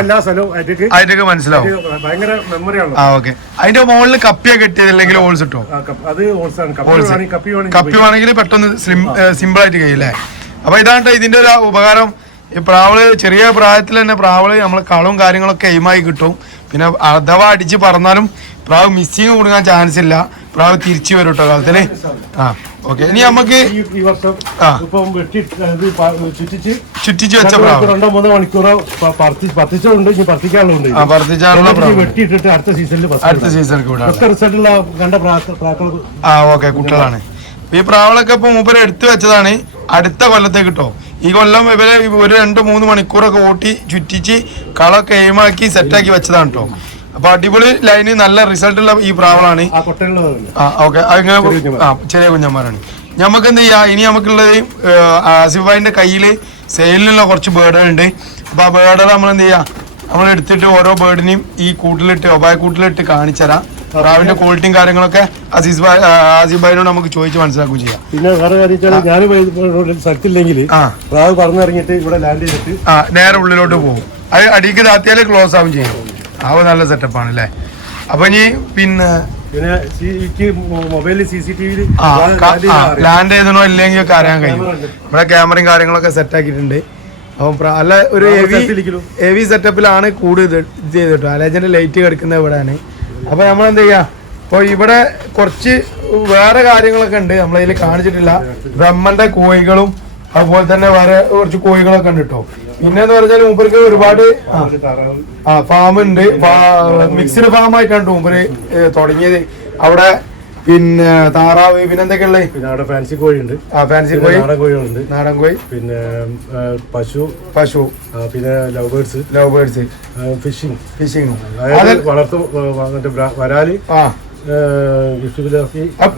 എല്ലാ സ്ഥലവും അതിന്റെയൊക്കെ മനസ്സിലാവും. ഭയങ്കര മെമ്മറിയാണ്. ഓക്കെ. അതിന്റെ മുകളിൽ കപ്പിയ കെട്ടിയതില്ലെങ്കിൽ ഹോൾസ് ഇട്ടോ. അത് കപ്പി വേണമെങ്കിൽ പെട്ടെന്ന് സിമ്പിൾ ആയിട്ട് കഴിയില്ലേ. അപ്പൊ ഇതാണ് ഇതിന്റെ ഒരു ഉപകാരം. ഈ പ്രാവള് ചെറിയ പ്രായത്തിൽ തന്നെ പ്രാവള് നമ്മള് കളവും കാര്യങ്ങളൊക്കെ എയിമായി കിട്ടും. പിന്നെ അഥവാ അടിച്ച് പറന്നാലും പ്രാവ് മിസ്സിങ് കൊടുക്കാൻ ചാൻസ് ഇല്ല. പ്രാവ് തിരിച്ചു വരും കേട്ടോ കാലത്തിന്. ഓക്കെ. ഇനി നമുക്ക് ചുറ്റിച്ച് വെച്ച പ്രാവ് 2-3 മണിക്കൂറോ പത്തിച്ചുണ്ട്. ഇനി പത്തിക്കാനുണ്ട്. വെട്ടിയിട്ടിട്ട് അടുത്ത സീസണിൽ റിസൾട്ടുള്ള കണ്ട പ്രാക്കൾ ഓക്കെ കുട്ടികളാണ്. ഈ പ്രാവളൊക്കെ ഇപ്പൊ മൂപ്പര് എടുത്തു വെച്ചതാണ് അടുത്ത കൊല്ലത്തേക്ക് കിട്ടോ. ഈ കൊല്ലം ഇവരെ ഒരു 2-3 മണിക്കൂറൊക്കെ ഓട്ടി ചുറ്റിച്ച് കളൊക്കെ എയിമാക്കി സെറ്റാക്കി വെച്ചതാണ് കേട്ടോ. അപ്പൊ അടിപൊളി ലൈന് നല്ല റിസൾട്ടുള്ള ഈ പ്രാവളാണ്. ഓക്കെ. അങ്ങനെ ചെറിയ കുഞ്ഞന്മാരാണ്. നമുക്ക് എന്ത് ചെയ്യാം, ഇനി നമുക്കുള്ളത് ആസിഫ് ഭായിന്റെ കയ്യില് സെയിലിനുള്ള കുറച്ച് ബേർഡുകളുണ്ട്. അപ്പൊ ആ ബേർഡുകൾ നമ്മൾ എന്ത് ചെയ്യാം, നമ്മൾ എടുത്തിട്ട് ഓരോ ബേർഡിനെയും ഈ കൂട്ടിലിട്ട് ഒബായ കൂട്ടിലിട്ട് കാണിച്ചുതരാം. പ്രാവിന്റെ ക്വാളിറ്റിയും കാര്യങ്ങളൊക്കെ ആസിഫ് ഭായിനോട് നമുക്ക് ചോദിച്ച് മനസ്സിലാക്കുകയും ചെയ്യാം. പിന്നെ വേറെ കാര്യം ഞാൻ സ്ഥലത്തില്ലെങ്കിൽ പ്രാവ് പറഞ്ഞിറങ്ങിയിട്ട് ഇവിടെ ലാൻഡ് ചെയ്തിട്ട് നേരെ ഉള്ളിലോട്ട് പോകും. അത് അടിക്ക് താത്തിയാൽ ക്ലോസ് ആവും ചെയ്യും. നല്ല സെറ്റപ്പാണ് അല്ലേ. അപ്പൊ ഇനി പിന്നെ മൊബൈലിൽ CCTV ലാൻഡ് ചെയ്തണോ ഇല്ലെങ്കിൽ ഒക്കെ അറിയാൻ കഴിയും. ഇവിടെ ക്യാമറയും കാര്യങ്ങളൊക്കെ സെറ്റ് ആക്കിയിട്ടുണ്ട്. അപ്പം അല്ല ഒരു ഹെവി സെറ്റപ്പിലാണ് കൂട് ഇത് ചെയ്തിട്ടോ. അലേജന്റെ ലൈറ്റ് കിടക്കുന്നത് ഇവിടെയാണ്. അപ്പൊ നമ്മളെന്ത് ചെയ്യാ, ഇപ്പൊ ഇവിടെ കുറച്ച് വേറെ കാര്യങ്ങളൊക്കെ ഉണ്ട് നമ്മളതിൽ കാണിച്ചിട്ടില്ല. ബ്രഹ്മന്റെ കോഴികളും അതുപോലെ തന്നെ വേറെ കുറച്ച് കോഴികളൊക്കെ ഉണ്ട് കേട്ടോ. പിന്നെന്ന് പറഞ്ഞാൽ മൂപ്പർക്ക് ഒരുപാട് ഫാം ഉണ്ട്. മിക്സ്ഡ് ഫാം ആയിട്ടാണ് മൂപ്പര് തുടങ്ങിയത്. അവിടെ പിന്നെ താറാവ് പിന്നെ എന്തൊക്കെയുള്ളത്, ഫാൻസി കോഴി ഉണ്ട്. ഫാൻസി കോഴി, നാടൻ കോഴി, പിന്നെ പശു, പിന്നെ ലവ് ബേർഡ്സ്, ഫിഷിംഗ് വളർത്തു വരാല്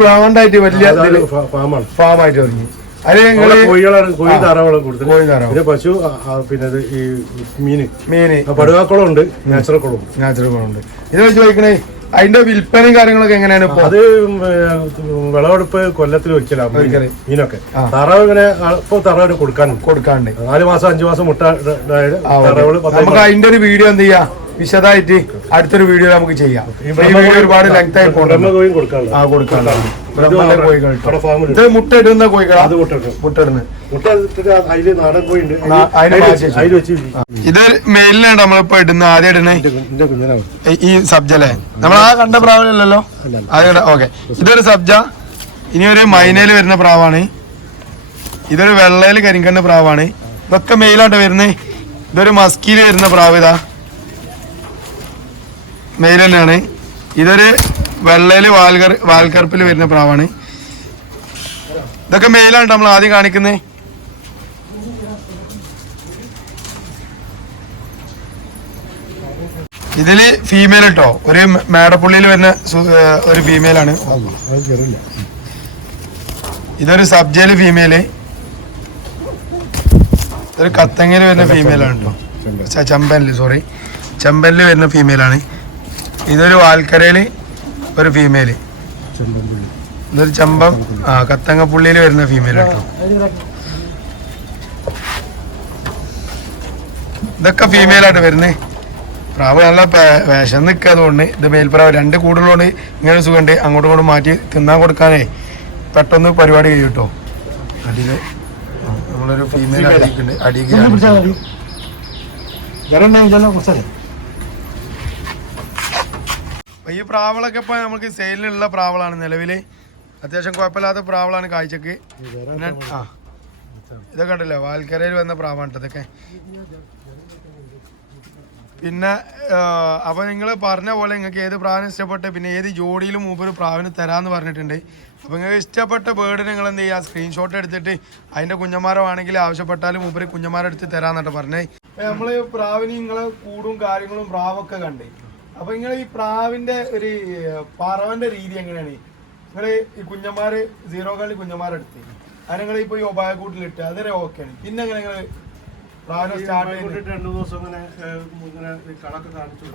പ്ലാന്റായിട്ട് വലിയ ഫാമായിട്ട് തുടങ്ങി. കോഴികളാണ്, കോഴി താറാവുകളും കൂടുതൽ. പിന്നെ പശു, പിന്നെ ഈ മീന് പടുവാക്കുളം ഉണ്ട്, നാച്ചുറൽ കുളം ഉണ്ട്. ഇത് വെച്ച് ചോദിക്കണേ, അതിന്റെ വിൽപ്പനയും കാര്യങ്ങളൊക്കെ എങ്ങനെയാണ് ഇപ്പൊ? അത് വിളവെടുപ്പ് കൊല്ലത്തിൽ ഒരിക്കലാണ് മീനൊക്കെ. താറാവ് ഇങ്ങനെ ഇപ്പൊ താറാവിന് കൊടുക്കാണ്ട് 4 മാസം 5 മാസം മുട്ട നമുക്ക് അതിന്റെ ഒരു വീഡിയോ എന്ത് ചെയ്യാം, വിശദമായിട്ട് അടുത്തൊരു വീഡിയോ നമുക്ക് ചെയ്യാം. ഒരുപാട് ലെങ്ത് ആയി കൊടുക്കാനുണ്ട്. ഇത് മുട്ട ഇടുന്ന കോഴികളാണ്. ഇത് മെയിലിനാണ് നമ്മളിപ്പോ ഇടുന്ന ആദ്യം ഇടുന്നേ ഈ സബ്ജല്ലേ. നമ്മൾ ആ കണ്ട പ്രാവല്ലല്ലോ. ഓക്കെ. ഇതൊരു സബ്ജ. ഇനി ഒരു മൈനയിൽ വരുന്ന പ്രാവാണ്. ഇതൊരു വെള്ളയിൽ കരിങ്കണ്ണ് പ്രാവാണ്. ഇതൊക്കെ മെയിലായിട്ട് വരുന്നേ. ഇതൊരു മസ്കിയിൽ വരുന്ന പ്രാവ് ഇതാ മെയിൽ തന്നെയാണ്. ഇതൊരു വെള്ളയിൽ വാൽക്കറുപ്പിൽ വരുന്ന പ്രാവാണ്. ഇതൊക്കെ മെയിലാണ് നമ്മൾ ആദ്യം കാണിക്കുന്നത്. ഇതില് ഫീമെയിൽ കേട്ടോ. ഒരു മേടപ്പുള്ളിയിൽ വരുന്ന ഒരു ഫീമെയിലാണ്. ഇതൊരു സബ്ജയില് ഫീമെയില്. ഇതൊരു കത്തങ്ങയിൽ വരുന്ന ഫീമെയിലാണ് കേട്ടോ. ചെമ്പനില് വരുന്ന ഫീമെയിലാണ്. ഇതൊരു വാൽക്കരയില് ഒരു ഫീമെയില്. ഇതൊരു ചമ്പം കത്തങ്ങപ്പുള്ളിയിൽ വരുന്ന ഫീമെയിൽ കേട്ടോ. ഇതൊക്കെ ഫീമെയിലായിട്ട് വരുന്നേ. പ്രാവ് നല്ല വേഷം നിൽക്കാതുകൊണ്ട് ഇത് മേൽപ്രാവ് 2 കൂടുള്ളതുകൊണ്ട് ഇങ്ങനെ സുഖമുണ്ട്. അങ്ങോട്ടും ഇങ്ങോട്ടും മാറ്റി തിന്നാൻ കൊടുക്കാനേ പെട്ടെന്ന് പരിപാടി കഴിയും കേട്ടോ. അടിയിൽ നമ്മളൊരു ഫീമെയിൽ അടിയിക്കുണ്ട്. അടിയിൽ അപ്പോൾ ഈ പ്രാവളൊക്കെ ഇപ്പോൾ നമുക്ക് സെയിലിനുള്ള പ്രാവളാണ് നിലവിൽ. അത്യാവശ്യം കുഴപ്പമില്ലാത്ത പ്രാവളാണ് കാഴ്ചക്ക്. ആ ഇതൊക്കെ ഉണ്ടല്ലോ വാൽക്കരയിൽ വന്ന പ്രാവാണ് ഇതൊക്കെ. പിന്നെ അപ്പോൾ നിങ്ങൾ പറഞ്ഞ പോലെ നിങ്ങൾക്ക് ഏത് പ്രാവിന് ഇഷ്ടപ്പെട്ട് പിന്നെ ഏത് ജോഡിയിലും മൂപ്പര് പ്രാവിന് തരാമെന്ന് പറഞ്ഞിട്ടുണ്ട്. അപ്പോൾ നിങ്ങൾക്ക് ഇഷ്ടപ്പെട്ട ബേർഡ് നിങ്ങൾ എന്ത് ചെയ്യുക, സ്ക്രീൻഷോട്ട് എടുത്തിട്ട് അതിൻ്റെ കുഞ്ഞന്മാരാണെങ്കിൽ ആവശ്യപ്പെട്ടാലും മൂപ്പര് കുഞ്ഞന്മാരെടുത്ത് തരാമെന്നിട്ട് പറഞ്ഞേ. നമ്മൾ പ്രാവിന് നിങ്ങളെ കൂടും കാര്യങ്ങളും പ്രാവൊക്കെ കണ്ടേ. അപ്പോൾ നിങ്ങൾ ഈ പ്രാവിൻ്റെ ഒരു പറവൻ്റെ രീതി എങ്ങനെയാണ്? നിങ്ങൾ ഈ കുഞ്ഞന്മാർ 0 കളി കുഞ്ഞന്മാരെടുത്ത് അത് നിങ്ങൾ ഇപ്പോൾ ഈ ഒബായക്കൂട്ടിലിട്ട് അതൊരു ഓക്കെയാണ്. പിന്നെ എങ്ങനെ നിങ്ങൾ പ്രാവിനെ സ്റ്റാർട്ട് ചെയ്തിട്ട് 2 ദിവസം ഇങ്ങനെ കണക്ക് കാണിച്ചു.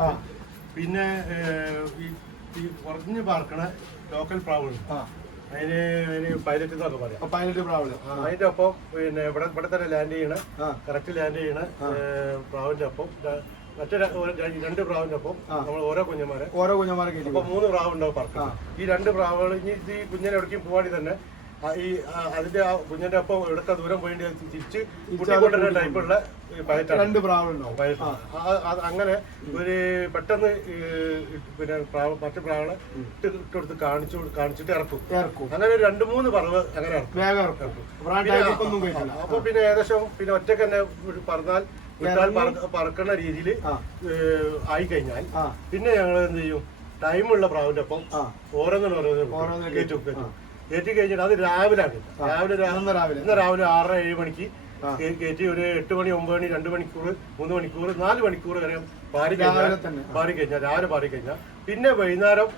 പിന്നെ ഈ കുറഞ്ഞ് പാർക്കണ ലോക്കൽ പ്രാവുകൾ അതിന് പൈലറ്റ് എന്നൊക്കെ പറയാം. പൈലറ്റ് പ്രാവ് അതിന്റെ ഒപ്പം പിന്നെ ഇവിടെ തന്നെ ലാൻഡ് ചെയ്യണ കറക്റ്റ് ലാൻഡ് ചെയ്യണ പ്രാവിന്റെ ഒപ്പം മറ്റേ 2 പ്രാവിന്റെ ഒപ്പം നമ്മൾ ഓരോ കുഞ്ഞന്മാരെ അപ്പൊ 3 പ്രാവ് ഉണ്ടാവും പറക്കാം. ഈ 2 പ്രാവുകൾ ഇനി ഈ കുഞ്ഞിനെ എവിടേക്കും പോവാടി തന്നെ ഈ അതിന്റെ ആ കുഞ്ഞിന്റെ ഒപ്പം എടുക്ക ദൂരം പോയി തിരിച്ച് കൂട്ടിക്കൊണ്ടിരുന്ന ടൈപ്പുള്ള അങ്ങനെ ഒരു പെട്ടെന്ന് പിന്നെ മറ്റു പ്രാവളെ ഇട്ടെടുത്ത് കാണിച്ചിട്ട് ഇറക്കും. അങ്ങനെ ഒരു 2-3 പറവ് അങ്ങനെ ഇറക്കും. അപ്പൊ പിന്നെ ഏകദേശം പിന്നെ ഒറ്റക്ക് തന്നെ പറഞ്ഞാൽ പറക്കുന്ന രീതിയിൽ ആയി കഴിഞ്ഞാൽ പിന്നെ ഞങ്ങൾ എന്ത് ചെയ്യും, ടൈമുള്ള പ്രാവിന്റെ ഒപ്പം ഓരോന്നും കയറ്റി കഴിഞ്ഞിട്ട് അത് രാവിലെ ഇന്ന് രാവിലെ 6-7 മണിക്ക് കയറ്റി ഒരു 8 മണി 9 മണി 2 മണിക്കൂർ 3 മണിക്കൂർ 4 മണിക്കൂർ വരെ പാറി കഴിഞ്ഞാൽ രാവിലെ പാറി കഴിഞ്ഞാൽ പിന്നെ വൈകുന്നേരം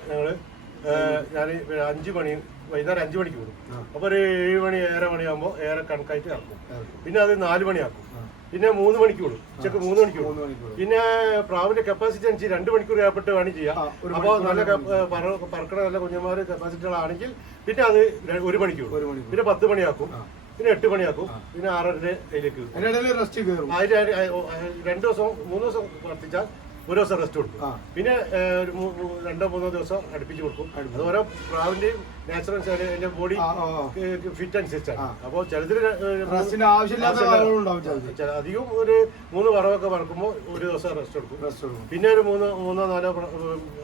ഞാൻ 5 മണി വൈകുന്നേരം 5 മണിക്ക് വിടും. അപ്പൊ ഒരു 7 മണി 7:30 മണിയാകുമ്പോൾ ഏറെ കണക്കായിട്ട് ഇറക്കും. പിന്നെ അത് 4 മണിയാക്കും. പിന്നെ 3 മണിക്ക് വിടും, ഉച്ചക്ക് 3 മണിക്ക് വിടും. പിന്നെ പ്രാവിന്റെ കപ്പാസിറ്റി അനുസരിച്ച് 2 മണിക്കൂർ ഏർപ്പെട്ട് വേണം ചെയ്യാം. അപ്പോൾ നല്ല പറക്കണ നല്ല കുഞ്ഞന്മാർ കപ്പാസിറ്റികളാണെങ്കിൽ പിന്നെ അത് 1 മണിക്ക് വിടും. പിന്നെ 10 മണിയാക്കും, പിന്നെ 8 മണിയാക്കും, പിന്നെ 6:30 അതിലേക്ക് വരും. 2 ദിവസം 3 ദിവസം വർത്തിച്ചാൽ 1 ദിവസം റെസ്റ്റ് കൊടുക്കും. പിന്നെ 2-3 ദിവസം അടുപ്പിച്ച് കൊടുക്കും. അത് ഓരോ പ്രാവിന്റെയും നാച്ചുറൽ അതിന്റെ ബോഡി ഫിറ്റ് അനുസരിച്ചാണ്. അപ്പോൾ ചിലതിൽ അധികം ഒരു 3 പറവൊക്കെ പറക്കുമ്പോൾ 1 ദിവസം റെസ്റ്റ് കൊടുക്കും. പിന്നെ ഒരു 3-4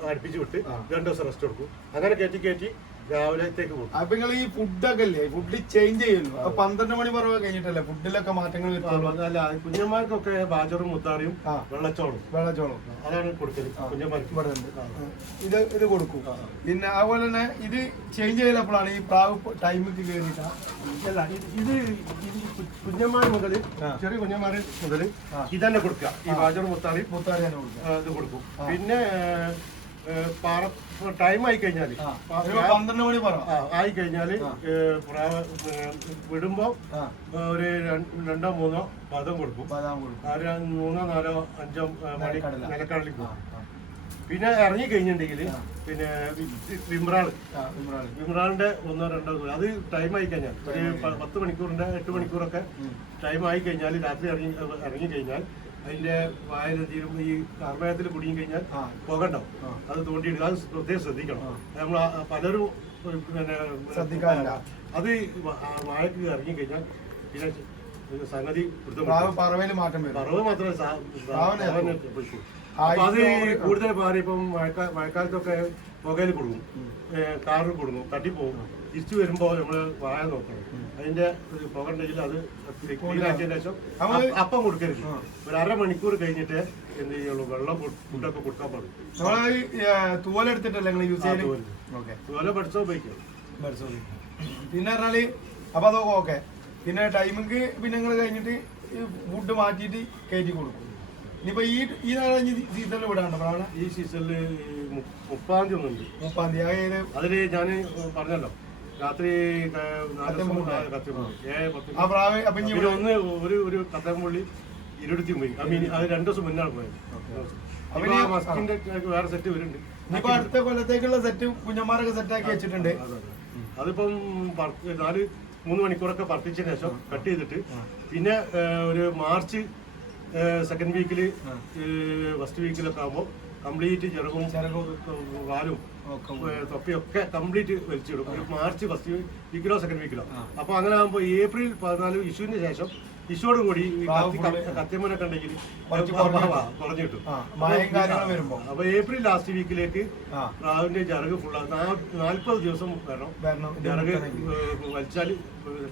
അടുപ്പിച്ച് വിട്ട് 2 ദിവസം റെസ്റ്റ് കൊടുക്കും. അങ്ങനെ കയറ്റി രാവിലത്തേക്ക് പോകും. അപ്പൊ നിങ്ങൾ ഈ ഫുഡൊക്കെ അല്ലേ, ഫുഡ് ചേഞ്ച് ചെയ്യുമല്ലോ. 12 മണി പറവ കഴിഞ്ഞിട്ടല്ലേ ഫുഡിലൊക്കെ മാറ്റങ്ങൾ അല്ല, കുഞ്ഞന്മാർക്കൊക്കെ ബാജറും മുത്താറിയും വെള്ളച്ചോളും അതാണ് കൊടുക്കല് കുഞ്ഞന്മാർക്ക്. ഇത് കൊടുക്കും. പിന്നെ അതുപോലെ തന്നെ ഇത് ചേഞ്ച് ചെയ്തപ്പോഴാണ് ഈ പ്രാവ് ടൈമിക്ക് കയറിയിട്ടാ. അല്ല, ഇത് കുഞ്ഞന്മാർ മുതൽ ചെറിയ കുഞ്ഞന്മാർ മുതൽ ഇതന്നെ കൊടുക്കുക. ഈ ബാജറും മുത്താറി ഇത് കൊടുക്കും. പിന്നെ ടൈം ആയി കഴിഞ്ഞാല് 12 മണി ആയി കഴിഞ്ഞാല് വിടുമ്പോ ഒരു 2-3 പദം കൊടുക്കും. 3-4-5 മണി നിലക്കടലിൽ പോകും. പിന്നെ ഇറങ്ങി കഴിഞ്ഞിട്ടുണ്ടെങ്കിൽ പിന്നെ വിമ്രാളിന്റെ 1-2 അത് ടൈം ആയി കഴിഞ്ഞാൽ ഒരു 10 മണിക്കൂറിന്റെ 8 മണിക്കൂറൊക്കെ ടൈം ആയി കഴിഞ്ഞാൽ രാത്രി ഇറങ്ങി കഴിഞ്ഞാൽ അതിന്റെ വായനത്തിലും ഈ കർമ്മയത്തിൽ കുടുങ്ങി കഴിഞ്ഞാൽ പുകണ്ടാവും. അത് തോണ്ടിയിട്ട് അത് പ്രത്യേകം ശ്രദ്ധിക്കണം. നമ്മൾ പലരും പിന്നെ ശ്രദ്ധിക്കാറില്ല. അത് വാഴക്ക് ഇറങ്ങി കഴിഞ്ഞാൽ പിന്നെ സംഗതി പറവ മാത്രമേ അത് കൂടുതൽ പാറി. ഇപ്പം മഴക്കാലത്തൊക്കെ പുകയിൽ കൊടുക്കും, കാറിൽ കൊടുക്കും, തട്ടിപ്പോകും. തിരിച്ചു വരുമ്പോ നമ്മള് വാഴ നോക്കണം. അതിന്റെ പുക ഉണ്ടെങ്കിൽ അത് ക്ലീനാക്കിയതിന് ശേഷം അപ്പം കൊടുക്കരുത്. ഒരു 1/2 മണിക്കൂർ കഴിഞ്ഞിട്ട് എന്ത് ചെയ്യുള്ളൂ, വെള്ളം ഫുഡൊക്കെ കൊടുക്കാൻ പാടും. തുവല പഠിച്ചോ ഉപയോഗിക്കും. പിന്നെ പറഞ്ഞാല് അപ്പൊ അതൊക്കെ ഓക്കെ. പിന്നെ ടൈമിക്ക് പിന്നെ നിങ്ങൾ കഴിഞ്ഞിട്ട് ഫുഡ് മാറ്റിയിട്ട് കയറ്റി കൊടുക്കും. ഇനിയിപ്പോ ഈ സീസണിൽ വിടാണ്ടോ പ്രാവണ? ഈ സീസണില് 30-ാം തീയതി ഒന്നുണ്ട്. 30-ാം തീയതി അതില് ഞാൻ പറഞ്ഞല്ലോ രാത്രി ഒരു കത്തമ്പള്ളി ഇരുപത്തി പോയി. അത് 2 ദിവസം മുന്നാണ് പോയത്. വേറെ സെറ്റ് വരുന്നുണ്ട്. ഇനിയിപ്പോ അടുത്ത കൊല്ലത്തേക്കുള്ള സെറ്റ് കുഞ്ഞന്മാരൊക്കെ സെറ്റാക്കി വെച്ചിട്ടുണ്ട്. അതിപ്പം 3 മണിക്കൂറൊക്കെ പറപ്പിച്ചതിന് ശേഷം കട്ട് ചെയ്തിട്ട് പിന്നെ ഒരു മാർച്ച് 2nd വീക്കില് ഫസ്റ്റ് വീക്കിലൊക്കെ ആകുമ്പോൾ കംപ്ലീറ്റ് ചിറകും വാലും തൊപ്പിയൊക്കെ കംപ്ലീറ്റ് വലിച്ചിടും. ഒരു മാർച്ച് ഫസ്റ്റ് വീക്കിലോ 2nd വീക്കിലോ. അപ്പൊ അങ്ങനെ ആകുമ്പോൾ ഏപ്രിൽ 14 വിഷുവിന് ശേഷം ഇഷോട് കൂടി ഈ കത്തിയമ്മനൊക്കെ ഉണ്ടെങ്കിൽ കുറഞ്ഞു കിട്ടും. അപ്പൊ ഏപ്രിൽ ലാസ്റ്റ് വീക്കിലേക്ക് പ്രാവിന്റെ ചിറക് ഫുള്ള് 40 ദിവസം വരണം ചിറക് വലിച്ചാൽ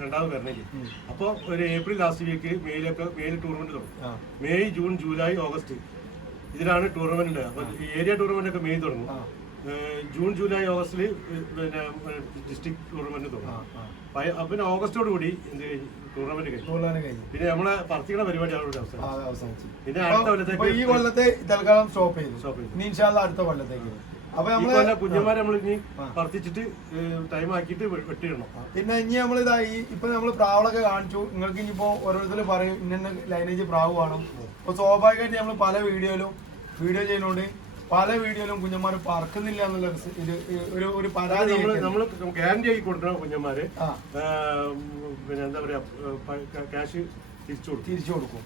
രണ്ടാമത് വരണമെങ്കിൽ. അപ്പൊ ഒരു ഏപ്രിൽ ലാസ്റ്റ് വീക്ക് മെയിൽ ടൂർണമെന്റ് തുടങ്ങും. മെയ് ജൂൺ ജൂലൈ ഓഗസ്റ്റ് ഇതിലാണ് ടൂർണമെന്റ്. അപ്പൊ ഏരിയ ടൂർണമെന്റ് ഒക്കെ മെയ് തുടങ്ങും. ജൂൺ ജൂലൈ ഓഗസ്റ്റില് പിന്നെ ഡിസ്ട്രിക്ട് ടൂർണമെന്റ് തുടങ്ങും. പിന്നെ ഓഗസ്റ്റോട് കൂടി എന്ത് ടൂർണമെന്റ് കഴിഞ്ഞു. പിന്നെ നമ്മളെ പറത്തിക്കുന്ന പരിപാടി അവിടെ അവസാനിച്ചു. പിന്നെ അടുത്ത കൊല്ലത്തേക്ക് ഈ കൊല്ലത്തെ തൽക്കാലം സ്റ്റോപ്പ് ചെയ്തു. അടുത്ത കൊല്ലത്തേക്ക് അപ്പൊ നമ്മള് കുഞ്ഞന്മാരെ നമ്മൾ ഇനി പറത്തിച്ചിട്ട് ടൈം ആക്കിയിട്ട് വെട്ടിയിടണം. പിന്നെ ഇനി നമ്മൾ ഇതായി ഇപ്പൊ നമ്മള് പ്രാവളൊക്കെ കാണിച്ചു. നിങ്ങൾക്ക് ഇനിയിപ്പോ ഓരോരുത്തർ പറയും ഇന്ന ലൈനേജ് പ്രാവ് വേണം. അപ്പൊ സ്വാഭാവികമായിട്ട് നമ്മൾ പല വീഡിയോ ചെയ്യുന്നോണ്ട് പല വീഡിയോയിലും കുഞ്ഞന്മാര് പറക്കുന്നില്ല എന്നുള്ള ഒരു പരാതി നമ്മള് ഗ്യാരണ്ടി ആക്കി കൊടുക്കണം കുഞ്ഞന്മാര്. പിന്നെ എന്താ പറയാ ക്യാഷ് തിരിച്ചു കൊടുക്കും.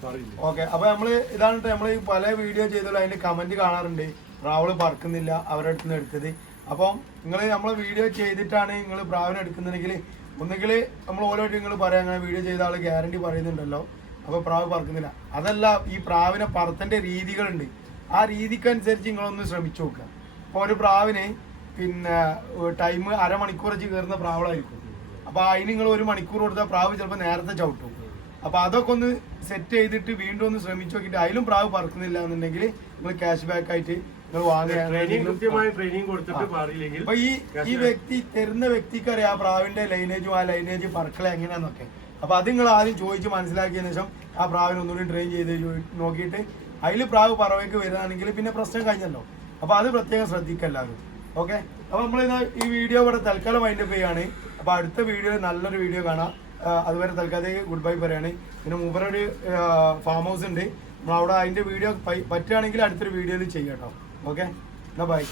ഓക്കെ. അപ്പൊ നമ്മള് ഇതാണ് നമ്മള് പല വീഡിയോ ചെയ്തല്ലോ അതിന്റെ കമന്റ് കാണാറുണ്ട് പ്രാവള് പറക്കുന്നില്ല അവരുടെ അടുത്ത് നിന്ന് എടുത്തത്. അപ്പം നിങ്ങൾ നമ്മളെ വീഡിയോ ചെയ്തിട്ടാണ് നിങ്ങൾ പ്രാവിനെ എടുക്കുന്നുണ്ടെങ്കിൽ ഒന്നുകിൽ നമ്മൾ ഓരോ നിങ്ങൾ പറയാം അങ്ങനെ വീഡിയോ ചെയ്ത ആള് ഗ്യാരണ്ടി പറയുന്നുണ്ടല്ലോ അപ്പൊ പ്രാവ് പറക്കുന്നില്ല. അതല്ല, ഈ പ്രാവിനെ പറത്തേണ്ട രീതികളുണ്ട്. ആ രീതിക്കനുസരിച്ച് നിങ്ങളൊന്ന് ശ്രമിച്ചു നോക്കുക. അപ്പോൾ ഒരു പ്രാവിന് പിന്നെ ടൈം അരമണിക്കൂർ വെച്ച് കയറുന്ന പ്രാവളായിരിക്കും. അപ്പോൾ അതിന് നിങ്ങൾ 1 മണിക്കൂർ കൊടുത്താൽ പ്രാവ് ചിലപ്പോൾ നേരത്തെ ചവിട്ടും. അപ്പോൾ അതൊക്കെ ഒന്ന് സെറ്റ് ചെയ്തിട്ട് വീണ്ടും ഒന്ന് ശ്രമിച്ചു നോക്കിയിട്ട് അതിലും പ്രാവ് പറക്കുന്നില്ല എന്നുണ്ടെങ്കിൽ നിങ്ങൾ ക്യാഷ് ബാക്ക് ആയിട്ട് നിങ്ങൾ വാങ്ങുക. അപ്പൊ ഈ വ്യക്തി തരുന്ന വ്യക്തിക്ക് അറിയാം ആ പ്രാവിന്റെ ലൈനേജും ആ ലൈനേജ് പറക്കല എങ്ങനെയാന്നൊക്കെ. അപ്പൊ അത് നിങ്ങൾ ആദ്യം ചോദിച്ച് മനസ്സിലാക്കിയതിനു ശേഷം ആ പ്രാവിനെ ഒന്നുകൂടി ട്രെയിൻ ചെയ്ത് നോക്കിയിട്ട് അതിൽ പ്രാവ് പറവയ്ക്ക് വരുന്നതാണെങ്കിൽ പിന്നെ പ്രശ്നം കഴിഞ്ഞല്ലോ. അപ്പൊ അത് പ്രത്യേകം ശ്രദ്ധിക്കല്ലാരും. ഓക്കെ. അപ്പൊ നമ്മൾ ഈ വീഡിയോ ഇവിടെ തൽക്കാലം വൈൻഡപ്പ് ചെയ്യാണ്. അപ്പൊ അടുത്ത വീഡിയോയിൽ നല്ലൊരു വീഡിയോ കാണാം. അതുവരെ തൽക്കാലത്തേക്ക് ഗുഡ് ബൈ പറയാണ്. പിന്നെ മൂപ്പരൊരു ഫാം ഹൗസ് ഉണ്ട്, നമ്മളവിടെ അതിന്റെ വീഡിയോ പറ്റുകയാണെങ്കിൽ അടുത്തൊരു വീഡിയോയിൽ ചെയ്യാം കേട്ടോ. ഓക്കെ, എന്നാ ബൈ.